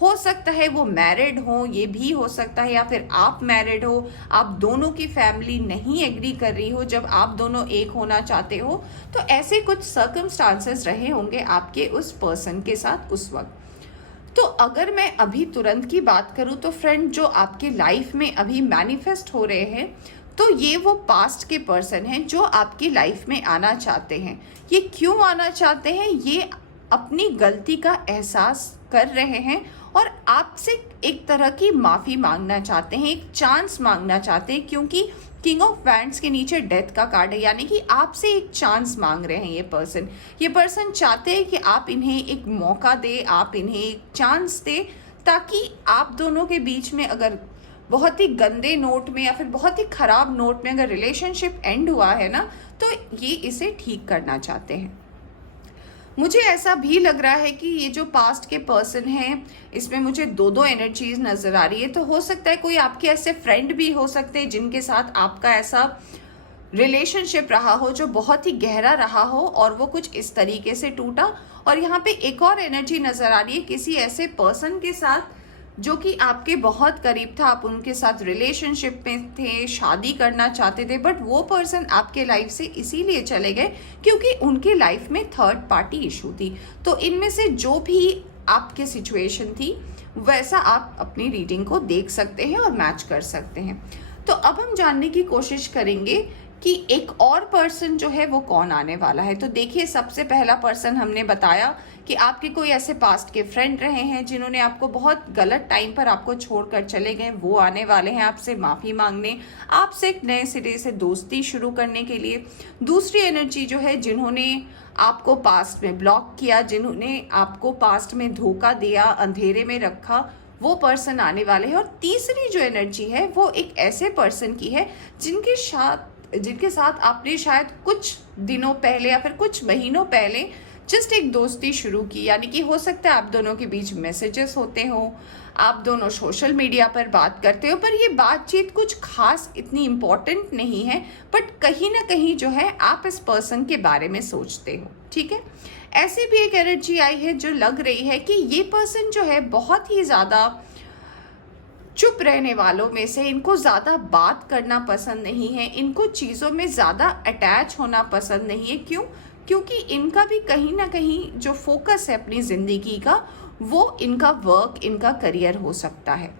हो सकता है वो मैरिड हो, ये भी हो सकता है, या फिर आप मैरिड हो, आप दोनों की फैमिली नहीं एग्री कर रही हो जब आप दोनों एक होना चाहते हो। तो ऐसे कुछ सर्कमस्टांसेस रहे होंगे आपके उस पर्सन के साथ उस वक्त। तो अगर मैं अभी तुरंत की बात करूं तो फ्रेंड, जो आपके लाइफ में अभी मैनिफेस्ट हो रहे हैं, तो ये वो पास्ट के पर्सन हैं जो आपकी लाइफ में आना चाहते हैं। ये क्यों आना चाहते हैं? ये अपनी गलती का एहसास कर रहे हैं और आपसे एक तरह की माफ़ी मांगना चाहते हैं, एक चांस मांगना चाहते हैं, क्योंकि किंग ऑफ वैंड्स के नीचे डेथ का कार्ड है, यानी कि आपसे एक चांस मांग रहे हैं ये पर्सन। ये पर्सन चाहते हैं कि आप इन्हें एक मौका दे, आप इन्हें एक चांस दे, ताकि आप दोनों के बीच में अगर बहुत ही गंदे नोट में या फिर बहुत ही ख़राब नोट में अगर रिलेशनशिप एंड हुआ है ना, तो ये इसे ठीक करना चाहते हैं। मुझे ऐसा भी लग रहा है कि ये जो पास्ट के पर्सन हैं, इसमें मुझे दो एनर्जीज नज़र आ रही है। तो हो सकता है कोई आपके ऐसे फ्रेंड भी हो सकते हैं जिनके साथ आपका ऐसा रिलेशनशिप रहा हो जो बहुत ही गहरा रहा हो और वो कुछ इस तरीके से टूटा। और यहाँ पे एक और एनर्जी नज़र आ रही है किसी ऐसे पर्सन के साथ जो कि आपके बहुत करीब था, आप उनके साथ रिलेशनशिप में थे, शादी करना चाहते थे, बट वो पर्सन आपके लाइफ से इसीलिए चले गए क्योंकि उनके लाइफ में थर्ड पार्टी इशू थी। तो इनमें से जो भी आपके सिचुएशन थी वैसा आप अपनी रीडिंग को देख सकते हैं और मैच कर सकते हैं। तो अब हम जानने की कोशिश करेंगे कि एक और पर्सन जो है वो कौन आने वाला है। तो देखिए, सबसे पहला पर्सन हमने बताया कि आपके कोई ऐसे पास्ट के फ्रेंड रहे हैं जिन्होंने आपको बहुत गलत टाइम पर आपको छोड़कर चले गए, वो आने वाले हैं आपसे माफ़ी मांगने, आपसे एक नए सिरे से दोस्ती शुरू करने के लिए। दूसरी एनर्जी जो है, जिन्होंने आपको पास्ट में ब्लॉक किया, जिन्होंने आपको पास्ट में धोखा दिया, अंधेरे में रखा, वो पर्सन आने वाले हैं। और तीसरी जो एनर्जी है वो एक ऐसे पर्सन की है जिनके साथ आपने शायद कुछ दिनों पहले या फिर कुछ महीनों पहले जस्ट एक दोस्ती शुरू की, यानी कि हो सकता है आप दोनों के बीच मैसेजेस होते हो, आप दोनों सोशल मीडिया पर बात करते हो, पर ये बातचीत कुछ खास इतनी इम्पोर्टेंट नहीं है, बट कहीं ना कहीं जो है आप इस पर्सन के बारे में सोचते हो, ठीक है। ऐसी भी एक एनर्जी आई है जो लग रही है कि ये पर्सन जो है बहुत ही ज़्यादा चुप रहने वालों में से, इनको ज़्यादा बात करना पसंद नहीं है, इनको चीज़ों में ज़्यादा अटैच होना पसंद नहीं है। क्यों? क्योंकि इनका भी कहीं ना कहीं जो फोकस है अपनी ज़िंदगी का, वो इनका वर्क, इनका करियर हो सकता है।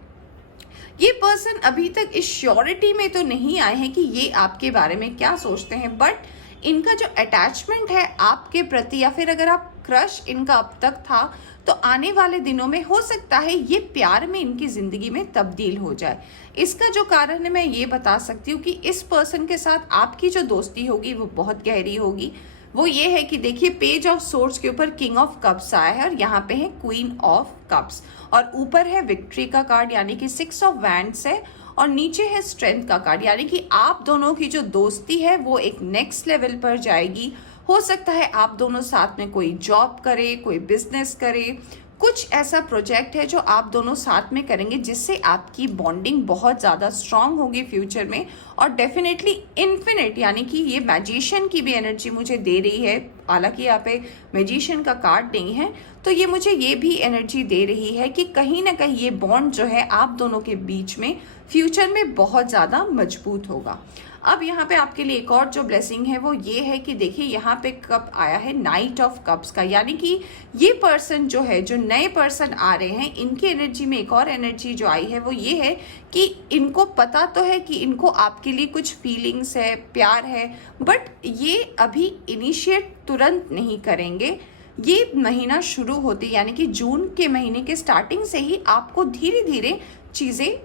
ये पर्सन अभी तक इस श्योरिटी में तो नहीं आए हैं कि ये आपके बारे में क्या सोचते हैं, बट इनका जो अटैचमेंट है आपके प्रति, या फिर अगर आप क्रश इनका अब तक था, तो आने वाले दिनों में हो सकता है ये प्यार में इनकी ज़िंदगी में तब्दील हो जाए। इसका जो कारण है मैं ये बता सकती हूँ कि इस पर्सन के साथ आपकी जो दोस्ती होगी वो बहुत गहरी होगी। वो ये है कि देखिए, पेज ऑफ सोर्ड्स के ऊपर किंग ऑफ कप्स आया है और यहाँ पे है क्वीन ऑफ कप्स, और ऊपर है विक्ट्री का कार्ड यानी कि 6 ऑफ वैंड्स है, और नीचे है स्ट्रेंथ का कार्ड, यानी कि आप दोनों की जो दोस्ती है वो एक नेक्स्ट लेवल पर जाएगी। हो सकता है आप दोनों साथ में कोई जॉब करे, कोई बिजनेस करे, कुछ ऐसा प्रोजेक्ट है जो आप दोनों साथ में करेंगे जिससे आपकी बॉन्डिंग बहुत ज़्यादा स्ट्रांग होगी फ्यूचर में, और डेफिनेटली इन्फिनिट, यानी कि ये मैजिशियन की भी एनर्जी मुझे दे रही है। हालांकि यहाँ पे मैजिशियन का कार्ड नहीं है, तो ये मुझे ये भी एनर्जी दे रही है कि कहीं ना कहीं ये बॉन्ड जो है आप दोनों के बीच में फ्यूचर में बहुत ज़्यादा मजबूत होगा। अब यहाँ पे आपके लिए एक और जो ब्लेसिंग है वो ये है कि देखिए, यहाँ पे कप आया है नाइट ऑफ कप्स का, यानी कि ये पर्सन जो है, जो नए पर्सन आ रहे हैं, इनकी एनर्जी में एक और एनर्जी जो आई है वो ये है कि इनको पता तो है कि इनको आपके लिए कुछ फीलिंग्स है, प्यार है, बट ये अभी इनिशिएट तुरंत नहीं करेंगे। ये महीना शुरू होती, यानी कि जून के महीने के स्टार्टिंग से ही आपको धीरे धीरे चीज़ें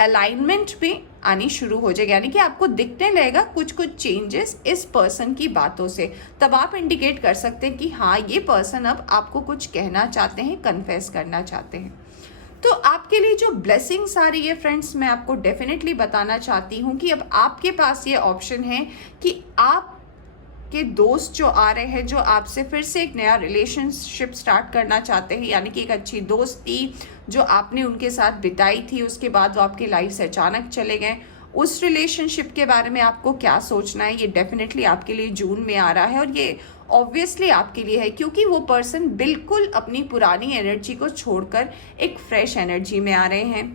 अलाइनमेंट में आनी शुरू हो जाएगी, यानी कि आपको दिखने लगेगा कुछ कुछ चेंजेस इस पर्सन की बातों से। तब आप इंडिकेट कर सकते हैं कि हाँ, ये पर्सन अब आपको कुछ कहना चाहते हैं, कन्फेस करना चाहते हैं। तो आपके लिए जो ब्लेसिंग्स आ रही है फ्रेंड्स, मैं आपको डेफिनेटली बताना चाहती हूँ कि अब आपके पास ये ऑप्शन है कि आप के दोस्त जो आ रहे हैं, जो आपसे फिर से एक नया रिलेशनशिप स्टार्ट करना चाहते हैं, यानी कि एक अच्छी दोस्ती जो आपने उनके साथ बिताई थी, उसके बाद वो आपकी लाइफ से अचानक चले गए, उस रिलेशनशिप के बारे में आपको क्या सोचना है, ये डेफिनेटली आपके लिए जून में आ रहा है। और ये ऑब्वियसली आपके लिए है क्योंकि वो पर्सन बिल्कुल अपनी पुरानी एनर्जी को छोड़कर एक फ्रेश एनर्जी में आ रहे हैं।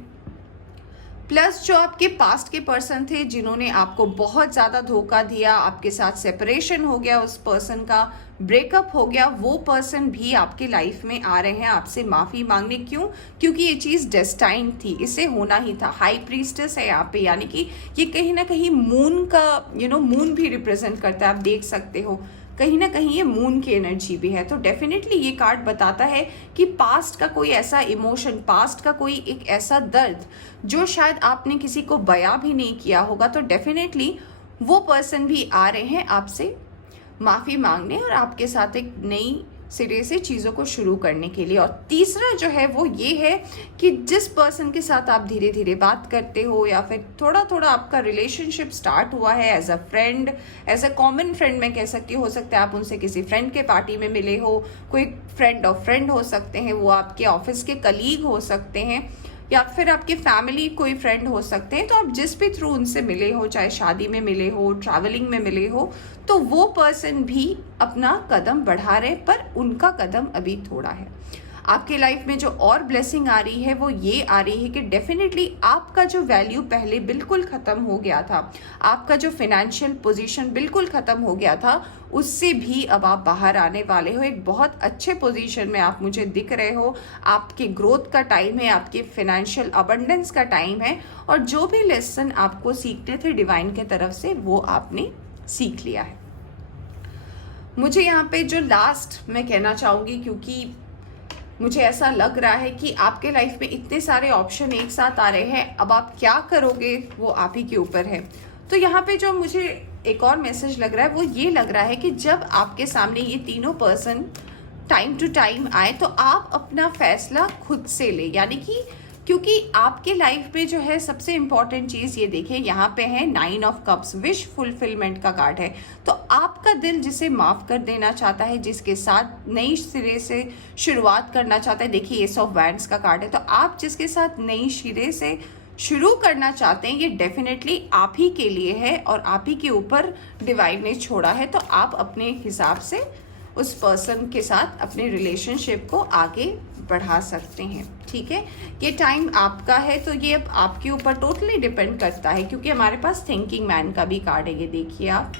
प्लस जो आपके पास्ट के पर्सन थे, जिन्होंने आपको बहुत ज़्यादा धोखा दिया, आपके साथ सेपरेशन हो गया, उस पर्सन का ब्रेकअप हो गया, वो पर्सन भी आपके लाइफ में आ रहे हैं आपसे माफ़ी मांगने। क्यों? क्योंकि ये चीज़ डेस्टाइन थी, इसे होना ही था। हाई प्रीस्टेस है यहाँ पे, यानी कि ये कहीं ना कहीं मून का मून भी रिप्रेजेंट करता है, आप देख सकते हो कहीं ना कहीं ये मून की एनर्जी भी है। तो डेफिनेटली ये कार्ड बताता है कि पास्ट का कोई ऐसा इमोशन, पास्ट का कोई एक ऐसा दर्द जो शायद आपने किसी को बयां भी नहीं किया होगा, तो डेफिनेटली वो पर्सन भी आ रहे हैं आपसे माफ़ी मांगने और आपके साथ एक नई सिरे से चीज़ों को शुरू करने के लिए। और तीसरा जो है वो ये है कि जिस पर्सन के साथ आप धीरे धीरे बात करते हो या फिर थोड़ा थोड़ा आपका रिलेशनशिप स्टार्ट हुआ है as a friend, as a common friend मैं कह सकती हूँ, हो सकता है आप उनसे किसी फ्रेंड के पार्टी में मिले हो, कोई फ्रेंड ऑफ फ्रेंड हो सकते हैं, वो आपके ऑफिस के कलीग हो सकते हैं, या फिर आपके फैमिली कोई फ्रेंड हो सकते हैं। तो आप जिस भी थ्रू उनसे मिले हो, चाहे शादी में मिले हो, ट्रैवलिंग में मिले हो, तो वो पर्सन भी अपना कदम बढ़ा रहे, पर उनका कदम अभी थोड़ा है। आपके लाइफ में जो और ब्लेसिंग आ रही है वो ये आ रही है कि डेफिनेटली आपका जो वैल्यू पहले बिल्कुल ख़त्म हो गया था, आपका जो फाइनेंशियल पोजीशन बिल्कुल ख़त्म हो गया था, उससे भी अब आप बाहर आने वाले हो। एक बहुत अच्छे पोजीशन में आप मुझे दिख रहे हो, आपके ग्रोथ का टाइम है, आपके फाइनेंशियल अबंडेंस का टाइम है, और जो भी लेसन आपको सीखने थे डिवाइन के तरफ से वो आपने सीख लिया है। मुझे यहाँ पे जो लास्ट मैं कहना चाहूँगी, क्योंकि मुझे ऐसा लग रहा है कि आपके लाइफ में इतने सारे ऑप्शन एक साथ आ रहे हैं, अब आप क्या करोगे वो आप ही के ऊपर है। तो यहाँ पे जो मुझे एक और मैसेज लग रहा है वो ये लग रहा है कि जब आपके सामने ये तीनों पर्सन टाइम टू टाइम आए तो आप अपना फैसला खुद से ले, यानी कि क्योंकि आपके लाइफ में जो है सबसे इम्पॉर्टेंट चीज़ ये देखिए, यहाँ पे है 9 ऑफ कप्स, विश फुलफिलमेंट का कार्ड है। तो आपका आपका दिल जिसे माफ़ कर देना चाहता है, जिसके साथ नई सिरे से शुरुआत करना चाहता है। देखिए एस ऑफ वैंड्स का कार्ड है, तो आप जिसके साथ नई सिरे से शुरू करना चाहते हैं ये डेफिनेटली आप ही के लिए है और आप ही के ऊपर डिवाइन ने छोड़ा है। तो आप अपने हिसाब से उस पर्सन के साथ अपने रिलेशनशिप को आगे बढ़ा सकते हैं, ठीक है। ये टाइम आपका है, तो ये अब आपके ऊपर टोटली डिपेंड करता है, क्योंकि हमारे पास थिंकिंग मैन का भी कार्ड है। ये देखिए आप,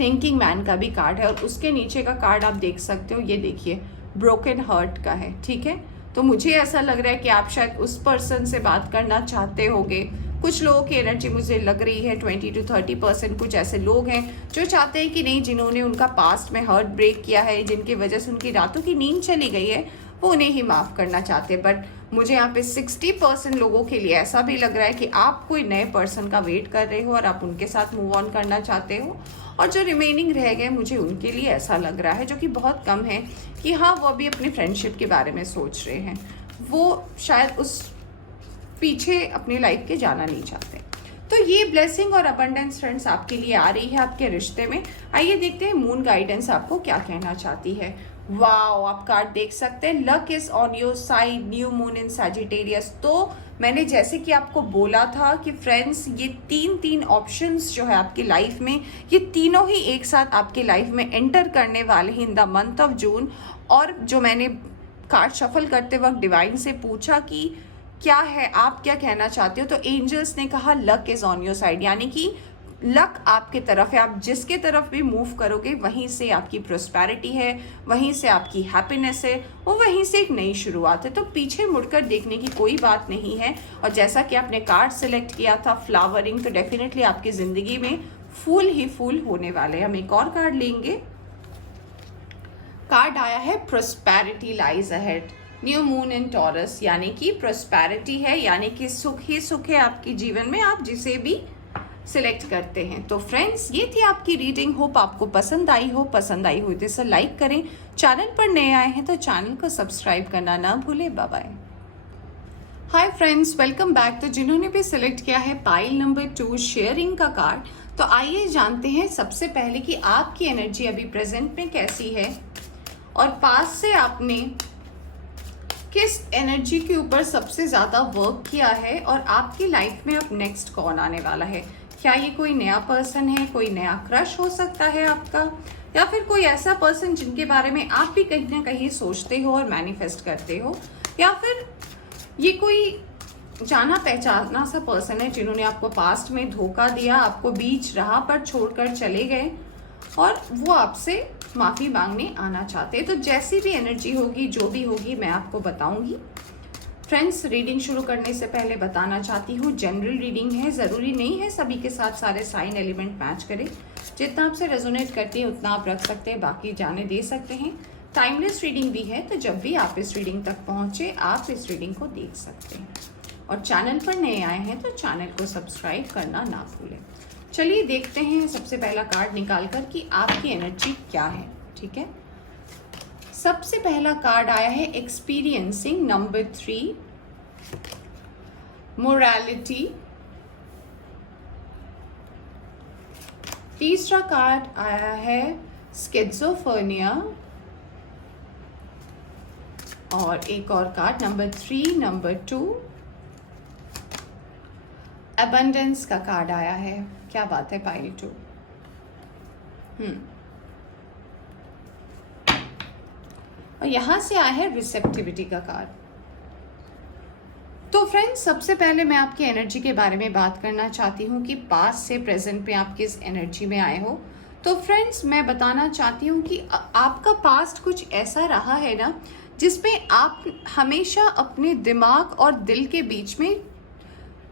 थिंकिंग मैन का भी कार्ड है और उसके नीचे का कार्ड आप देख सकते हो, ये देखिए ब्रोकन हार्ट का है, ठीक है। तो मुझे ऐसा लग रहा है कि आप शायद उस पर्सन से बात करना चाहते होंगे। कुछ लोगों की एनर्जी मुझे लग रही है 20 to 30% कुछ ऐसे लोग हैं जो चाहते हैं कि नहीं, जिन्होंने उनका पास्ट में हर्ट ब्रेक किया है, जिनकी वजह से उनकी रातों की नींद चली गई है, वो उन्हें ही माफ़ करना चाहते हैं। बट मुझे यहाँ पे 60% लोगों के लिए ऐसा भी लग रहा है कि आप कोई नए पर्सन का वेट कर रहे हो और आप उनके साथ मूव ऑन करना चाहते हो। और जो रिमेनिंग रह गए मुझे उनके लिए ऐसा लग रहा है, जो कि बहुत कम है, कि हाँ वो अभी अपनी फ्रेंडशिप के बारे में सोच रहे हैं, वो शायद उस पीछे अपनी लाइफ के जाना नहीं चाहते। तो ये ब्लेसिंग और अबंडेंस फ्रेंड्स आपके लिए आ रही है आपके रिश्ते में। आइए देखते हैं मून गाइडेंस आपको क्या कहना चाहती है। वाओ, आप कार्ड देख सकते हैं, luck is on your side, new moon in Sagittarius. तो मैंने जैसे कि आपको बोला था कि फ्रेंड्स ये तीन ऑप्शंस जो है आपकी लाइफ में, ये तीनों ही एक साथ आपकी लाइफ में एंटर करने वाले हैं in the month of June. और जो मैंने कार्ड शफल करते वक्त डिवाइन से पूछा कि क्या है, आप क्या कहना चाहते हो, तो एंजल्स ने कहा luck is on your side, यानी कि लक आपके तरफ है। आप जिसके तरफ भी मूव करोगे वहीं से आपकी प्रोस्पेरिटी है, वहीं से आपकी हैप्पीनेस है, वो वहीं से एक नई शुरुआत है। तो पीछे मुड़कर देखने की कोई बात नहीं है। और जैसा कि आपने कार्ड सिलेक्ट किया था फ्लावरिंग, तो डेफिनेटली आपकी ज़िंदगी में फूल ही फूल होने वाले हैं। हम एक और कार्ड लेंगे। कार्ड आया है prosperity lies ahead, new moon in taurus, यानी कि प्रोस्पेरिटी है, यानी कि सुख ही सुख है आपके जीवन में, आप जिसे भी सिलेक्ट करते हैं। तो फ्रेंड्स ये थी आपकी रीडिंग। होप आपको पसंद आई हो। पसंद आई हो तो इसे लाइक करें। चैनल पर नए आए हैं तो चैनल को सब्सक्राइब करना ना भूलें। Bye bye. Hi friends, welcome back. तो जिन्होंने भी सिलेक्ट किया है पाइल नंबर 2 शेयरिंग का कार्ड, तो आइए जानते हैं सबसे पहले कि आपकी एनर्जी अभी प्रेजेंट में कैसी है और पास से आपने किस एनर्जी के ऊपर सबसे ज़्यादा वर्क किया है और आपकी लाइफ में अब नेक्स्ट कौन आने वाला है। क्या ये कोई नया पर्सन है, कोई नया क्रश हो सकता है आपका, या फिर कोई ऐसा पर्सन जिनके बारे में आप भी कहीं ना कहीं सोचते हो और मैनिफेस्ट करते हो, या फिर ये कोई जाना पहचाना सा पर्सन है जिन्होंने आपको पास्ट में धोखा दिया, आपको बीच राह पर छोड़कर चले गए और वो आपसे माफ़ी मांगने आना चाहते हैं। तो जैसी भी एनर्जी होगी, जो भी होगी, मैं आपको बताऊंगी। फ्रेंड्स रीडिंग शुरू करने से पहले बताना चाहती हूँ जनरल रीडिंग है, ज़रूरी नहीं है सभी के साथ सारे साइन एलिमेंट मैच करें। जितना आपसे रेजोनेट करती है उतना आप रख सकते हैं, बाकी जाने दे सकते हैं। टाइमलेस रीडिंग भी है, तो जब भी आप इस रीडिंग तक पहुँचे आप इस रीडिंग को देख सकते हैं। और चैनल पर नए आए हैं तो चैनल को सब्सक्राइब करना ना भूलें। चलिए देखते हैं सबसे पहला कार्ड निकाल कर कि आपकी एनर्जी क्या है, ठीक है। सबसे पहला कार्ड आया है एक्सपीरियंसिंग नंबर 3, मोरालिटी। तीसरा कार्ड आया है स्किज़ोफ्रेनिया और एक और कार्ड नंबर 3, नंबर 2 अबंडेंस का कार्ड आया है। क्या बात है पाइल 2। और यहां से आया है रिसेप्टिविटी का कार्ड। तो फ्रेंड्स सबसे पहले मैं आपकी एनर्जी के बारे में बात करना चाहती हूँ कि पास्ट से प्रेजेंट में आप किस एनर्जी में आए हो। तो फ्रेंड्स मैं बताना चाहती हूँ कि आपका पास्ट कुछ ऐसा रहा है ना, जिसमें आप हमेशा अपने दिमाग और दिल के बीच में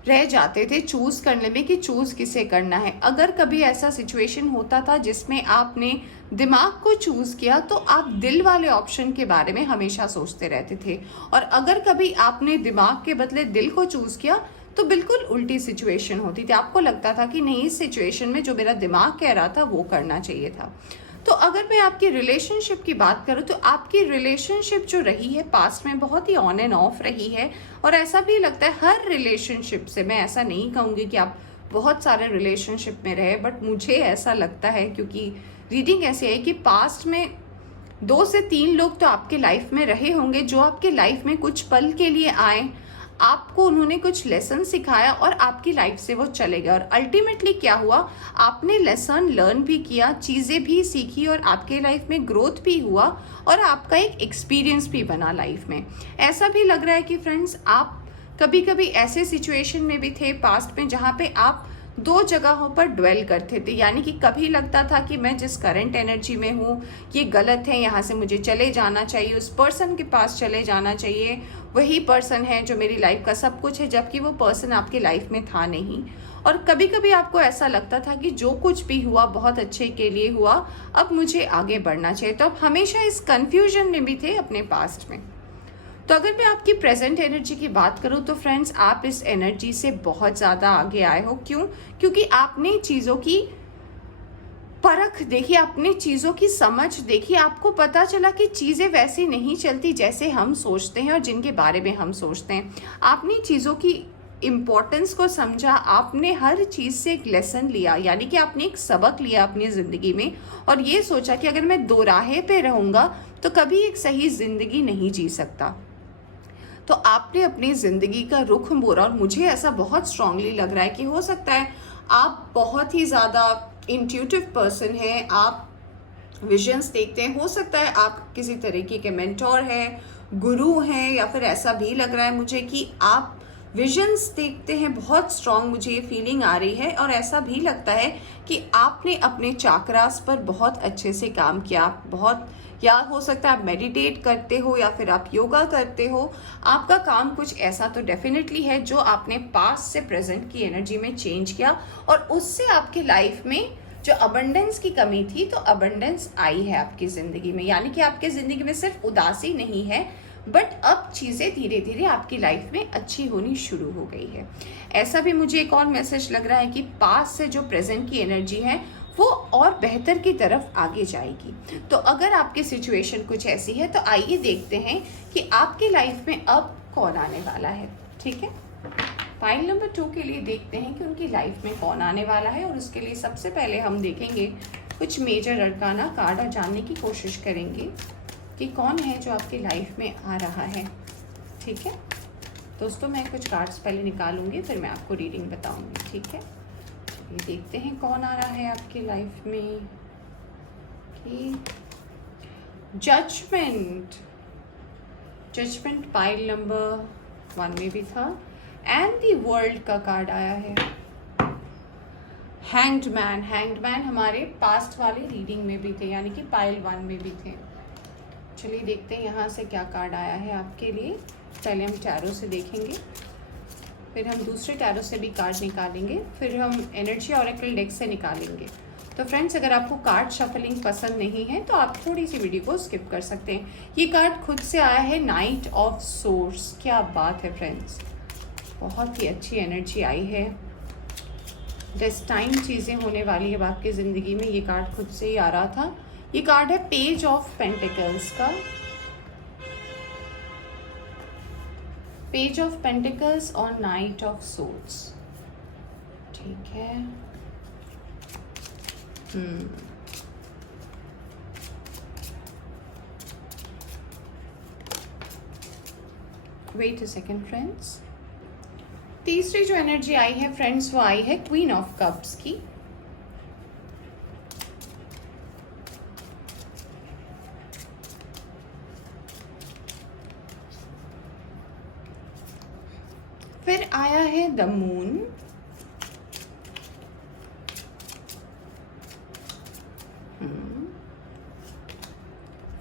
रह जाते थे चूज करने में कि चूज किसे करना है। अगर कभी ऐसा सिचुएशन होता था जिसमें आपने दिमाग को चूज किया तो आप दिल वाले ऑप्शन के बारे में हमेशा सोचते रहते थे, और अगर कभी आपने दिमाग के बदले दिल को चूज किया तो बिल्कुल उल्टी सिचुएशन होती थी। आपको लगता था कि नहीं, इस सिचुएशन में जो मेरा दिमाग कह रहा था वो करना चाहिए था। तो अगर मैं आपकी रिलेशनशिप की बात करूँ तो आपकी रिलेशनशिप जो रही है पास्ट में बहुत ही ऑन एंड ऑफ रही है, और ऐसा भी लगता है हर रिलेशनशिप से, मैं ऐसा नहीं कहूँगी कि आप बहुत सारे रिलेशनशिप में रहे, बट मुझे ऐसा लगता है, क्योंकि रीडिंग ऐसी है कि पास्ट में 2 से 3 लोग तो आपके लाइफ में रहे होंगे, जो आपके लाइफ में कुछ पल के लिए आए, आपको उन्होंने कुछ लेसन सिखाया और आपकी लाइफ से वो चले गए। और अल्टीमेटली क्या हुआ, आपने लेसन लर्न भी किया, चीज़ें भी सीखी और आपके लाइफ में ग्रोथ भी हुआ और आपका एक एक्सपीरियंस भी बना लाइफ में। ऐसा भी लग रहा है कि फ्रेंड्स आप कभी कभी ऐसे सिचुएशन में भी थे पास्ट में जहाँ पे आप 2 जगहों पर ड्वेल करते थे, यानी कि कभी लगता था कि मैं जिस करंट एनर्जी में हूँ ये गलत है, यहाँ से मुझे चले जाना चाहिए, उस पर्सन के पास चले जाना चाहिए, वही पर्सन है जो मेरी लाइफ का सब कुछ है, जबकि वो पर्सन आपकी लाइफ में था नहीं। और कभी कभी आपको ऐसा लगता था कि जो कुछ भी हुआ बहुत अच्छे के लिए हुआ, अब मुझे आगे बढ़ना चाहिए। तो आप हमेशा इस कन्फ्यूजन में भी थे अपने पास्ट में। तो अगर मैं आपकी प्रेजेंट एनर्जी की बात करूं तो फ्रेंड्स आप इस एनर्जी से बहुत ज़्यादा आगे आए हो। क्यों? क्योंकि आपने चीज़ों की परख देखी, आपने चीज़ों की समझ देखी, आपको पता चला कि चीज़ें वैसी नहीं चलती जैसे हम सोचते हैं और जिनके बारे में हम सोचते हैं। आपने चीज़ों की इम्पोर्टेंस को समझा, आपने हर चीज़ से एक लेसन लिया, यानी कि आपने एक सबक लिया अपनी ज़िंदगी में और ये सोचा कि अगर मैं दोराहे पे रहूँगा तो कभी एक सही ज़िंदगी नहीं जी सकता। तो आपने अपनी ज़िंदगी का रुख मोड़ा और मुझे ऐसा बहुत स्ट्रांगली लग रहा है कि हो सकता है आप बहुत ही ज़्यादा इंट्यूटिव पर्सन हैं, आप विजन्स देखते हैं, हो सकता है आप किसी तरीके के मेंटोर हैं, गुरु हैं, या फिर ऐसा भी लग रहा है मुझे कि आप विजन्स देखते हैं बहुत स्ट्रांग, मुझे ये फीलिंग आ रही है। और ऐसा भी लगता है कि आपने अपने चाक्रास पर बहुत अच्छे से काम किया, बहुत, या हो सकता है आप मेडिटेट करते हो या फिर आप योगा करते हो, आपका काम कुछ ऐसा तो डेफिनेटली है जो आपने पास्ट से प्रेजेंट की एनर्जी में चेंज किया और उससे आपकी लाइफ में जो अबंडेंस की कमी थी तो अबंडेंस आई है आपकी ज़िंदगी में। यानी कि आपकी ज़िंदगी में सिर्फ उदासी नहीं है, बट अब चीज़ें धीरे धीरे आपकी लाइफ में अच्छी होनी शुरू हो गई है। ऐसा भी मुझे एक और मैसेज लग रहा है कि पास्ट से जो प्रेजेंट की एनर्जी है वो और बेहतर की तरफ आगे जाएगी। तो अगर आपकी सिचुएशन कुछ ऐसी है तो आइए देखते हैं कि आपकी लाइफ में अब कौन आने वाला है। ठीक है, पाइल नंबर 2 के लिए देखते हैं कि उनकी लाइफ में कौन आने वाला है। और उसके लिए सबसे पहले हम देखेंगे कुछ मेजर अरकाना कार्ड और जानने की कोशिश करेंगे कि कौन है जो आपकी लाइफ में आ रहा है। ठीक है दोस्तों, मैं कुछ कार्ड्स पहले निकालूंगी फिर मैं आपको रीडिंग बताऊंगी। ठीक है, ये देखते हैं कौन आ रहा है आपकी लाइफ में। कि जजमेंट, जजमेंट पाइल नंबर 1 में भी था एंड द वर्ल्ड का कार्ड आया है। हैंग्ड मैन, हैंग्ड मैन हमारे पास्ट वाले रीडिंग में भी थे, यानी कि पाइल 1 में भी थे। चलिए देखते हैं यहाँ से क्या कार्ड आया है आपके लिए। पहले हम टैरो से देखेंगे, फिर हम दूसरे टैरो से भी कार्ड निकालेंगे, फिर हम एनर्जी ऑरेकल डेक से निकालेंगे। तो फ्रेंड्स, अगर आपको कार्ड शफलिंग पसंद नहीं है तो आप थोड़ी सी वीडियो को स्किप कर सकते हैं। ये कार्ड खुद से आया है, नाइट ऑफ सोर्स। क्या बात है फ्रेंड्स, बहुत ही अच्छी एनर्जी आई है। डेस्टाइन चीज़ें होने वाली है आपकी ज़िंदगी में, ये कार्ड खुद से ही आ रहा था। ये कार्ड है पेज ऑफ पेंटिकल्स का, पेज ऑफ पेंटिकल्स और नाइट ऑफ सोर्ड्स। ठीक है, वेट अ सेकेंड फ्रेंड्स। तीसरी जो एनर्जी आई है फ्रेंड्स वो आई है क्वीन ऑफ कप्स की। फिर आया है द मून,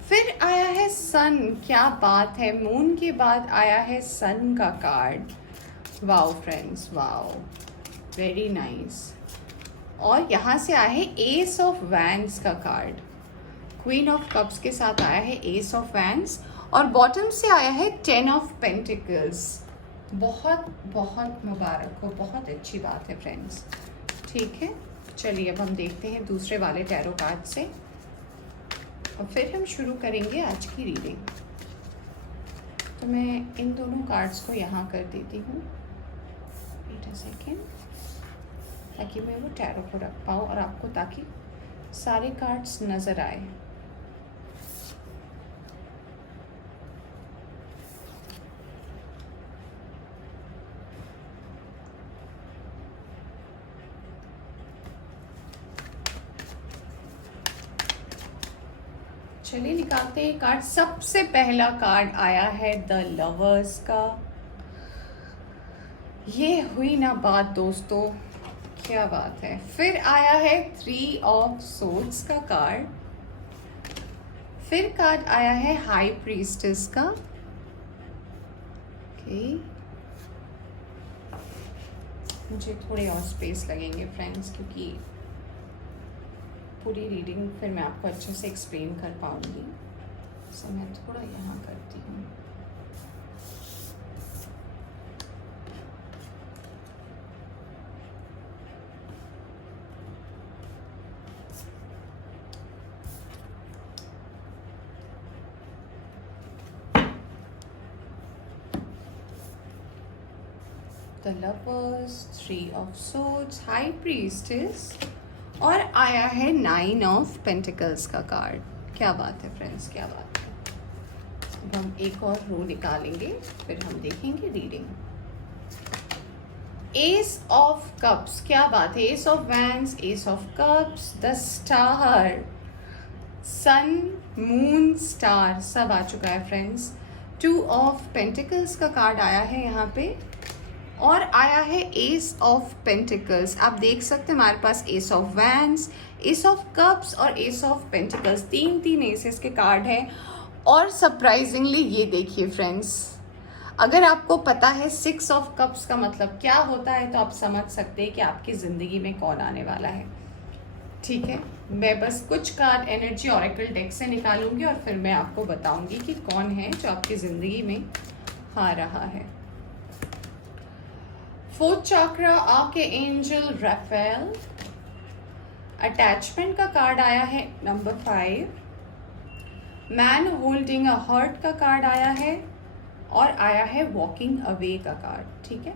फिर आया है सन। क्या बात है, मून के बाद आया है सन का card. Wow friends, wow, very nice. और यहाँ से आया है एस ऑफ वैंड्स का कार्ड। क्वीन ऑफ कप्स के साथ आया है एस ऑफ वैंड्स और बॉटम से आया है 10 ऑफ पेंटिकल्स। बहुत बहुत मुबारक हो, बहुत अच्छी बात है फ्रेंड्स। ठीक है, चलिए अब हम देखते हैं दूसरे वाले टैरो कार्ड से और फिर हम शुरू करेंगे आज की रीडिंग। तो मैं इन दोनों कार्ड्स को यहाँ कर देती हूँ। Wait a second. ताकि मैं वो टैरो को रख पाऊँ और आपको ताकि सारे कार्ड्स नज़र आए। चलिए निकालते हैं कार्ड। सबसे पहला कार्ड आया है द लवर्स का। ये हुई ना बात दोस्तों, क्या बात है। फिर आया है 3 ऑफ सोर्ड्स का कार्ड। फिर कार्ड आया है हाई प्रीस्टेस का। ओके, मुझे थोड़े और स्पेस लगेंगे फ्रेंड्स, क्योंकि पूरी रीडिंग फिर मैं आपको अच्छे से एक्सप्लेन कर पाऊंगी। सो मैं थोड़ा यहाँ करती हूँ। The lovers, 3 of swords, high priestess और आया है 9 ऑफ पेंटिकल्स का कार्ड। क्या बात है फ्रेंड्स, क्या बात है। अब हम एक और रो निकालेंगे, फिर हम देखेंगे रीडिंग। एस ऑफ कप्स, क्या बात है। Ace of wands, ace of cups, the star, sun, moon, star सब आ चुका है फ्रेंड्स। 2 ऑफ पेंटिकल्स का कार्ड आया है यहाँ पे और आया है एस ऑफ पेंटिकल्स। आप देख सकते हैं हमारे पास ace of wands, ace of cups और एस ऑफ पेंटिकल्स, 3 एसेस के कार्ड हैं। और सरप्राइजिंगली ये देखिए फ्रेंड्स, अगर आपको पता है 6 ऑफ कप्स का मतलब क्या होता है तो आप समझ सकते हैं कि आपकी ज़िंदगी में कौन आने वाला है। ठीक है, मैं बस कुछ कार्ड एनर्जी ऑरेकल डेक से निकालूंगी और फिर मैं आपको बताऊंगी कि कौन है जो आपकी ज़िंदगी में आ रहा है। 4th चक्रा, आके एंजल राफेल। अटैचमेंट का कार्ड आया है number 5। Man holding a heart का कार्ड आया है और आया है वॉकिंग अवे का कार्ड। ठीक है,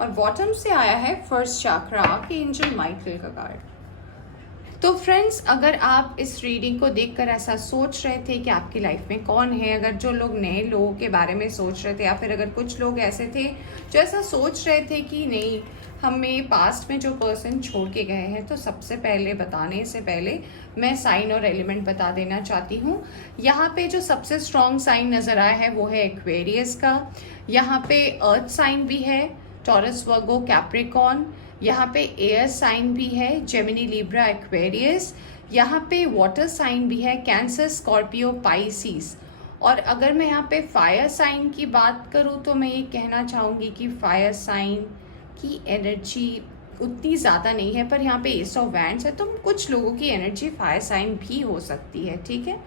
और बॉटम से आया है 1st चक्रा, आके एंजल माइकल का कार्ड। तो फ्रेंड्स, अगर आप इस रीडिंग को देखकर ऐसा सोच रहे थे कि आपकी लाइफ में कौन है, अगर जो लोग नए लोगों के बारे में सोच रहे थे, या फिर अगर कुछ लोग ऐसे थे जो ऐसा सोच रहे थे कि नहीं हमें पास्ट में जो पर्सन छोड़ के गए हैं, तो सबसे पहले बताने से पहले मैं साइन और एलिमेंट बता देना चाहती हूँ। यहाँ पे जो सबसे स्ट्रॉन्ग साइन नज़र आया है वो है एक्वेरियस का। यहाँ पे अर्थ साइन भी है, टॉरस, वर्गो, कैप्रिकॉर्न। यहाँ पे एयर साइन भी है, जेमिनी, लिब्रा, एक्वेरियस। यहाँ पे वाटर साइन भी है, कैंसर, स्कॉर्पियो, पाइसिस। और अगर मैं यहाँ पे फायर साइन की बात करूँ तो मैं ये कहना चाहूँगी कि फायर साइन की एनर्जी उतनी ज़्यादा नहीं है, पर यहाँ पे एस ऑफ वैंड्स है तो कुछ लोगों की एनर्जी फायर साइन भी हो सकती है। ठीक है,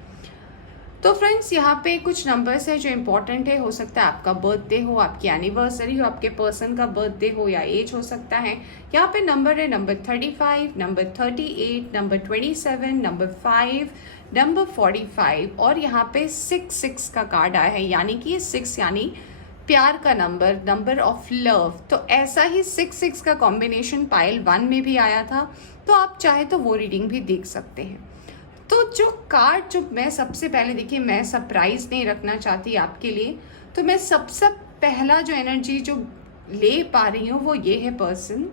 तो फ्रेंड्स यहाँ पे कुछ नंबर्स है जो इम्पोर्टेंट है। हो सकता है आपका बर्थडे हो, आपकी एनिवर्सरी हो, आपके पर्सन का बर्थडे हो या एज हो सकता है। यहाँ पे नंबर है number 35, number 38, number 27, number 5, number 45 और यहाँ पे 6 का कार्ड आया है, यानी कि ये 6 यानी प्यार का नंबर, नंबर ऑफ लव। तो ऐसा ही 6 का कॉम्बिनेशन पाइल 1 में भी आया था, तो आप चाहे तो वो रीडिंग भी देख सकते हैं। तो जो कार्ड जो मैं सबसे पहले, देखिए मैं सरप्राइज नहीं रखना चाहती आपके लिए, तो मैं सबसे पहला जो एनर्जी जो ले पा रही हूँ वो ये है, पर्सन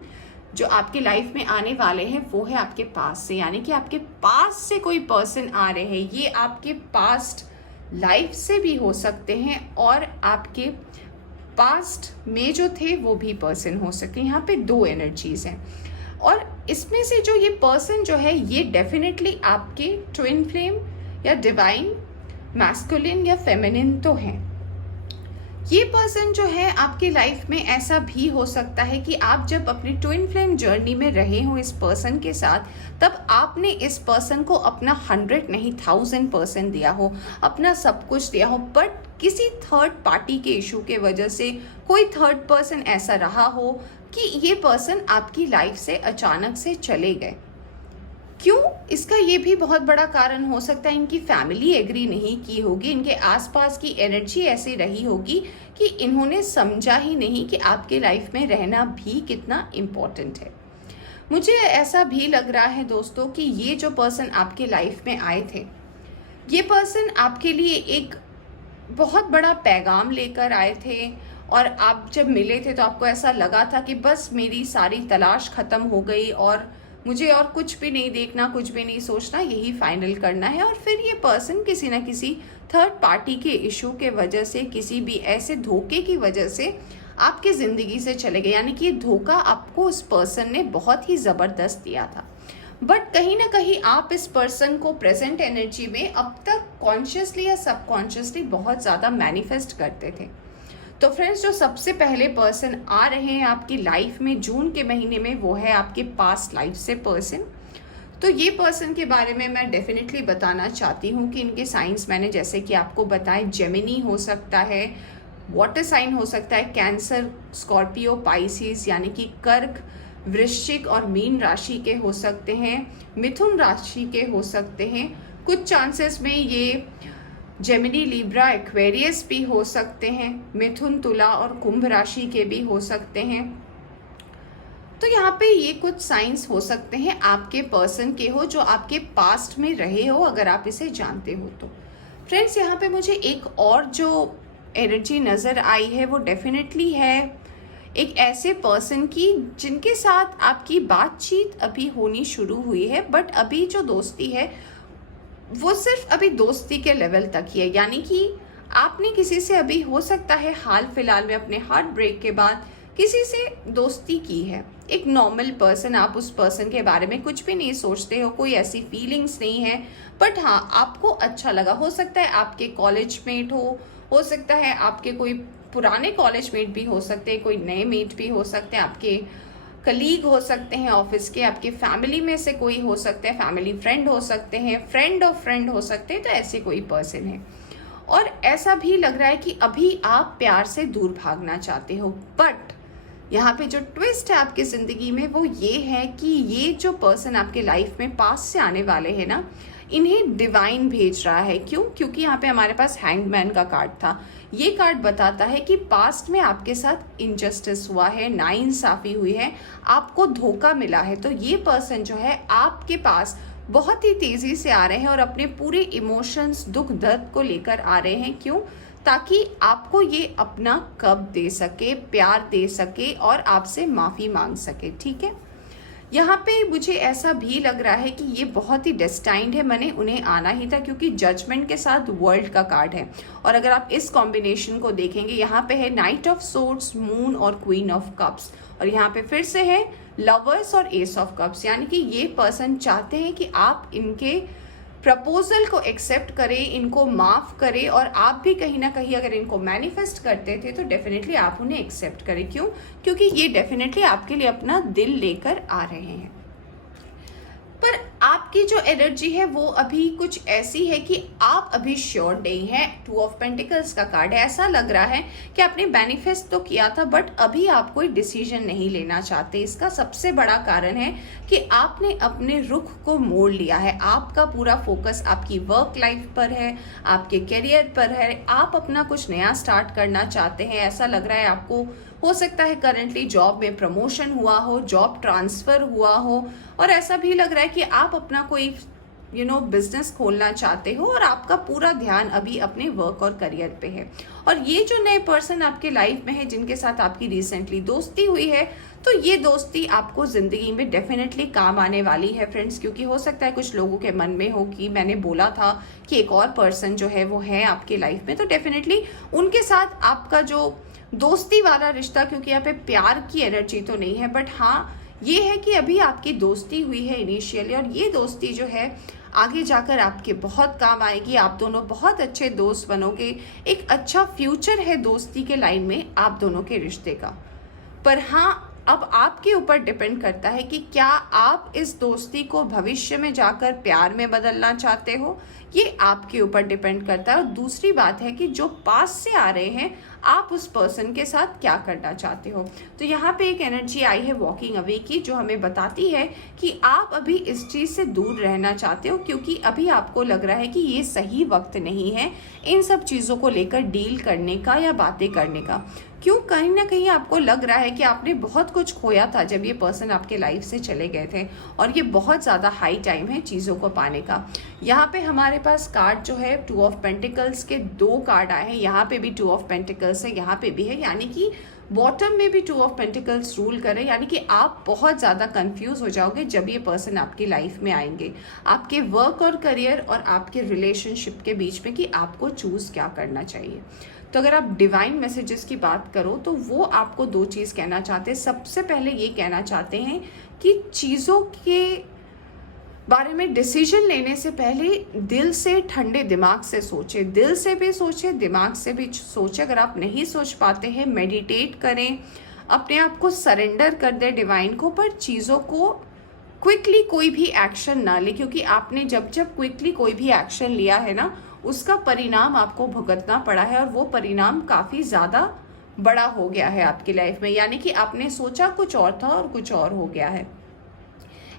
जो आपके लाइफ में आने वाले हैं वो है आपके पास से, यानी कि आपके पास से कोई पर्सन आ रहे हैं। ये आपके पास्ट लाइफ से भी हो सकते हैं और आपके पास्ट में जो थे वो भी पर्सन हो सकते हैं। यहाँ पे 2 एनर्जीज हैं और इसमें से जो ये पर्सन जो है ये डेफिनेटली आपके ट्विन फ्लेम या डिवाइन, मैस्कुलिन या फेमिनिन तो हैं। ये पर्सन जो है आपकी लाइफ में ऐसा भी हो सकता है कि आप जब अपनी ट्विन फ्लेम जर्नी में रहे हो इस पर्सन के साथ, तब आपने इस पर्सन को अपना 100 नहीं 1000% दिया हो, अपना सब कुछ दिया हो, बट किसी थर्ड पार्टी के इशू के वजह से कोई थर्ड पर्सन ऐसा रहा हो कि ये पर्सन आपकी लाइफ से अचानक से चले गए। क्यों? इसका ये भी बहुत बड़ा कारण हो सकता है इनकी फैमिली एग्री नहीं की होगी, इनके आसपास की एनर्जी ऐसी रही होगी कि इन्होंने समझा ही नहीं कि आपके लाइफ में रहना भी कितना इम्पोर्टेंट है। मुझे ऐसा भी लग रहा है दोस्तों कि ये जो पर्सन आपके लाइफ में आए थे, ये पर्सन आपके लिए एक बहुत बड़ा पैगाम लेकर आए थे, और आप जब मिले थे तो आपको ऐसा लगा था कि बस मेरी सारी तलाश ख़त्म हो गई और मुझे और कुछ भी नहीं देखना, कुछ भी नहीं सोचना, यही फाइनल करना है। और फिर ये पर्सन किसी ना किसी थर्ड पार्टी के इशू के वजह से, किसी भी ऐसे धोखे की वजह से आपकी ज़िंदगी से चले गए, यानी कि ये धोखा आपको उस पर्सन ने बहुत ही ज़बरदस्त दिया था। बट कहीं ना कहीं आप इस पर्सन को प्रेजेंट एनर्जी में अब तक कॉन्शियसली या सबकॉन्शियसली बहुत ज़्यादा मैनिफेस्ट करते थे। तो फ्रेंड्स, जो सबसे पहले पर्सन आ रहे हैं आपकी लाइफ में जून के महीने में, वो है आपके पास्ट लाइफ से पर्सन। तो ये पर्सन के बारे में मैं डेफिनेटली बताना चाहती हूँ कि इनके साइंस मैंने जैसे कि आपको बताएं, जेमिनी हो सकता है, वाटर साइन हो सकता है, कैंसर, स्कॉर्पियो, पाइसिस यानी कि कर्क, वृश्चिक और मीन राशि के हो सकते हैं, मिथुन राशि के हो सकते हैं, कुछ चांसेस में ये जेमिनी, लिब्रा, एक्वेरियस भी हो सकते हैं, मिथुन, तुला और कुंभ राशि के भी हो सकते हैं। तो यहाँ पे ये कुछ साइंस हो सकते हैं आपके पर्सन के हो जो आपके पास्ट में रहे हो, अगर आप इसे जानते हो तो। फ्रेंड्स, यहाँ पे मुझे एक और जो एनर्जी नज़र आई है वो डेफिनेटली है एक ऐसे पर्सन की जिनके साथ आपकी बातचीत अभी होनी शुरू हुई है, बट अभी जो दोस्ती है वो सिर्फ अभी दोस्ती के लेवल तक ही है। यानी कि आपने किसी से अभी हो सकता है हाल फिलहाल में अपने हार्ट ब्रेक के बाद किसी से दोस्ती की है, एक नॉर्मल पर्सन, आप उस पर्सन के बारे में कुछ भी नहीं सोचते हो, कोई ऐसी फीलिंग्स नहीं है, बट हाँ आपको अच्छा लगा। हो सकता है आपके कॉलेज मेट हो सकता है आपके कोई पुराने कॉलेज मेट भी हो सकते हैं, कोई नए मेट भी हो सकते हैं, आपके कलीग हो सकते हैं ऑफिस के, आपके फैमिली में से कोई हो सकते हैं, फैमिली फ्रेंड हो सकते हैं, फ्रेंड ऑफ फ्रेंड हो सकते हैं। तो ऐसे कोई पर्सन है और ऐसा भी लग रहा है कि अभी आप प्यार से दूर भागना चाहते हो। बट यहाँ पे जो ट्विस्ट है आपकी ज़िंदगी में वो ये है कि ये जो पर्सन आपके लाइफ में पास से आने वाले हैं ना, इन्हें डिवाइन भेज रहा है। क्यों? क्योंकि यहाँ पे हमारे पास हैंगमैन का कार्ड था। ये कार्ड बताता है कि पास्ट में आपके साथ इनजस्टिस हुआ है, नाइंसाफ़ी हुई है, आपको धोखा मिला है। तो ये पर्सन जो है आपके पास बहुत ही तेज़ी से आ रहे हैं और अपने पूरे इमोशंस, दुख दर्द को लेकर आ रहे हैं। क्यों? ताकि आपको ये अपना कब दे सके, प्यार दे सके और आपसे माफ़ी मांग सके। ठीक है, यहाँ पे मुझे ऐसा भी लग रहा है कि ये बहुत ही डेस्टाइंड है, मैंने उन्हें आना ही था, क्योंकि जजमेंट के साथ वर्ल्ड का कार्ड है। और अगर आप इस कॉम्बिनेशन को देखेंगे, यहाँ पे है नाइट ऑफ सोर्ड्स, मून और क्वीन ऑफ कप्स, और यहाँ पे फिर से है लवर्स और एस ऑफ कप्स। यानी कि ये पर्सन चाहते हैं कि आप इनके प्रपोजल को एक्सेप्ट करें, इनको माफ़ करें, और आप भी कहीं ना कहीं अगर इनको मैनिफेस्ट करते थे तो डेफिनेटली आप उन्हें एक्सेप्ट करें। क्यों? क्योंकि ये डेफिनेटली आपके लिए अपना दिल लेकर आ रहे हैं। पर आपकी जो एनर्जी है वो अभी कुछ ऐसी है कि आप अभी श्योर नहीं है। 2 ऑफ पेंटिकल्स का कार्ड है। ऐसा लग रहा है कि आपने मैनिफेस्ट तो किया था बट अभी आप कोई डिसीजन नहीं लेना चाहते। इसका सबसे बड़ा कारण है कि आपने अपने रुख को मोड़ लिया है। आपका पूरा फोकस आपकी वर्क लाइफ पर है, आपके करियर पर है, आप अपना कुछ नया स्टार्ट करना चाहते हैं। ऐसा लग रहा है आपको हो सकता है करंटली जॉब में प्रमोशन हुआ हो, जॉब ट्रांसफ़र हुआ हो, और ऐसा भी लग रहा है कि आप अपना कोई बिजनेस खोलना चाहते हो और आपका पूरा ध्यान अभी अपने वर्क और करियर पे है। और ये जो नए पर्सन आपके लाइफ में है जिनके साथ आपकी रिसेंटली दोस्ती हुई है, तो ये दोस्ती आपको ज़िंदगी में डेफिनेटली काम आने वाली है फ्रेंड्स। क्योंकि हो सकता है कुछ लोगों के मन में हो कि मैंने बोला था कि एक और पर्सन जो है वो है आपके लाइफ में, तो डेफिनेटली उनके साथ आपका जो दोस्ती वाला रिश्ता, क्योंकि यहाँ पे प्यार की एनर्जी तो नहीं है, बट हाँ ये है कि अभी आपकी दोस्ती हुई है इनिशियली, और ये दोस्ती जो है आगे जाकर आपके बहुत काम आएगी। आप दोनों बहुत अच्छे दोस्त बनोगे, एक अच्छा फ्यूचर है दोस्ती के लाइन में आप दोनों के रिश्ते का। पर हाँ अब आपके ऊपर डिपेंड करता है कि क्या आप इस दोस्ती को भविष्य में जाकर प्यार में बदलना चाहते हो, ये आपके ऊपर डिपेंड करता है। और दूसरी बात है कि जो पास से आ रहे हैं, आप उस पर्सन के साथ क्या करना चाहते हो। तो यहाँ पे एक एनर्जी आई है वॉकिंग अवे की, जो हमें बताती है कि आप अभी इस चीज़ से दूर रहना चाहते हो, क्योंकि अभी आपको लग रहा है कि ये सही वक्त नहीं है इन सब चीज़ों को लेकर डील करने का या बातें करने का। क्यों, कहीं ना कहीं आपको लग रहा है कि आपने बहुत कुछ खोया था जब ये पर्सन आपके लाइफ से चले गए थे, और ये बहुत ज़्यादा हाई टाइम है चीज़ों को पाने का। यहाँ पे हमारे पास कार्ड जो है 2 ऑफ पेंटिकल्स के 2 कार्ड आए हैं। यहाँ पे भी 2 ऑफ पेंटिकल्स है, यहाँ पे भी है, यानी कि बॉटम में भी 2 ऑफ पेंटिकल्स रूल करें, यानी कि आप बहुत ज़्यादा कंफ्यूज हो जाओगे जब ये पर्सन आपकी लाइफ में आएंगे, आपके वर्क और करियर और आपके रिलेशनशिप के बीच में, कि आपको चूज़ क्या करना चाहिए। तो अगर आप डिवाइन मैसेजेस की बात करो तो वो आपको 2 चीज़ कहना चाहते हैं। सबसे पहले ये कहना चाहते हैं कि चीज़ों के बारे में डिसीजन लेने से पहले दिल से, ठंडे दिमाग से सोचें। दिल से भी सोचें, दिमाग से भी सोचें। अगर आप नहीं सोच पाते हैं, मेडिटेट करें, अपने आप को सरेंडर कर दें डिवाइन को, पर चीज़ों को क्विकली कोई भी एक्शन ना ले, क्योंकि आपने जब क्विकली कोई भी एक्शन लिया है ना, उसका परिणाम आपको भुगतना पड़ा है, और वो परिणाम काफ़ी ज़्यादा बड़ा हो गया है आपकी लाइफ में। यानी कि आपने सोचा कुछ और था और कुछ और हो गया है।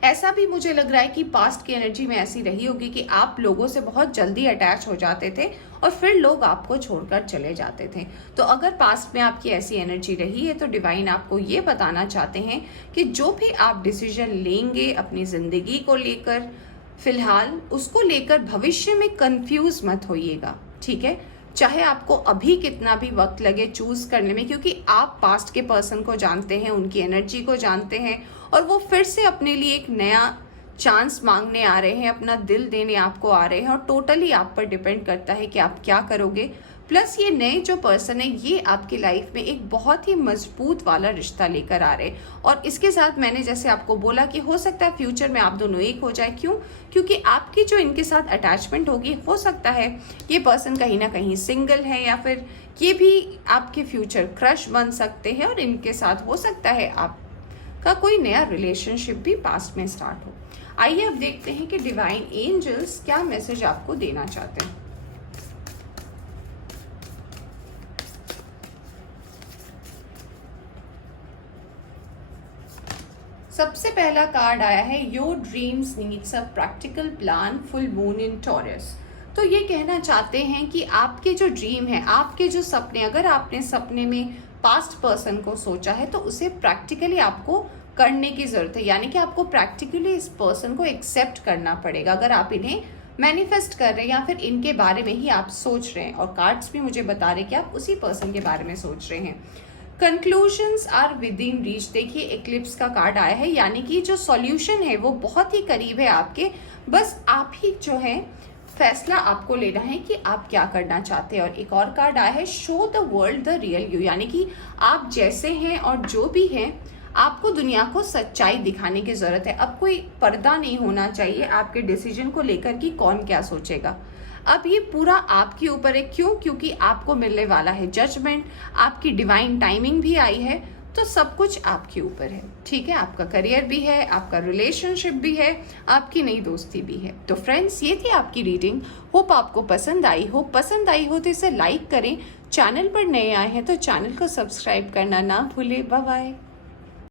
ऐसा भी मुझे लग रहा है कि पास्ट की एनर्जी में ऐसी रही होगी कि आप लोगों से बहुत जल्दी अटैच हो जाते थे और फिर लोग आपको छोड़कर चले जाते थे। तो अगर पास्ट में आपकी ऐसी एनर्जी रही है तो डिवाइन आपको ये बताना चाहते हैं कि जो भी आप डिसीजन लेंगे अपनी ज़िंदगी को लेकर, फिलहाल उसको लेकर भविष्य में कंफ्यूज मत होइएगा, ठीक है। चाहे आपको अभी कितना भी वक्त लगे चूज करने में, क्योंकि आप पास्ट के पर्सन को जानते हैं, उनकी एनर्जी को जानते हैं, और वो फिर से अपने लिए एक नया चांस मांगने आ रहे हैं, अपना दिल देने आपको आ रहे हैं, और टोटली आप पर डिपेंड करता है कि आप क्या करोगे। प्लस ये नए जो पर्सन है, ये आपकी लाइफ में एक बहुत ही मजबूत वाला रिश्ता लेकर आ रहे हैं। और इसके साथ मैंने जैसे आपको बोला कि हो सकता है फ्यूचर में आप दोनों एक हो जाए। क्यों? क्योंकि आपकी जो इनके साथ अटैचमेंट होगी, हो सकता है ये पर्सन कहीं ना कहीं सिंगल है, या फिर ये भी आपके फ्यूचर क्रश बन सकते हैं, और इनके साथ हो सकता है आपका कोई नया रिलेशनशिप भी पास्ट में स्टार्ट हो। आइए अब देखते हैं कि डिवाइन एंजल्स क्या मैसेज आपको देना चाहते हैं। सबसे पहला कार्ड आया है your dreams needs a practical plan, full moon in taurus. तो ये कहना चाहते हैं कि आपके जो ड्रीम है, आपके जो सपने, अगर आपने सपने में पास्ट पर्सन को सोचा है तो उसे प्रैक्टिकली आपको करने की ज़रूरत है। यानी कि आपको प्रैक्टिकली इस पर्सन को एक्सेप्ट करना पड़ेगा अगर आप इन्हें मैनिफेस्ट कर रहे हैं, या फिर इनके बारे में ही आप सोच रहे हैं। और कार्ड्स भी मुझे बता रहे हैं कि आप उसी पर्सन के बारे में सोच रहे हैं। Conclusions are within reach. देखिए एक्लिप्स का कार्ड आया है, यानी कि जो सॉल्यूशन है वो बहुत ही करीब है आपके, बस आप ही जो है फैसला आपको लेना है कि आप क्या करना चाहते हैं। और एक और कार्ड आया है show the world the real you, यानी कि आप जैसे हैं और जो भी हैं आपको दुनिया को सच्चाई दिखाने की ज़रूरत है। अब कोई पर्दा नहीं होना चाहिए आपके डिसीजन को लेकर कि कौन क्या सोचेगा। अब ये पूरा आपके ऊपर है। क्यों? क्योंकि आपको मिलने वाला है जजमेंट, आपकी डिवाइन टाइमिंग भी आई है, तो सब कुछ आपके ऊपर है, ठीक है। आपका करियर भी है, आपका रिलेशनशिप भी है, आपकी नई दोस्ती भी है। तो फ्रेंड्स, ये थी आपकी रीडिंग। होप आपको पसंद आई हो। पसंद आई हो तो इसे लाइक करें। चैनल पर नए आए हैं तो चैनल को सब्सक्राइब करना ना भूलें। Bye bye.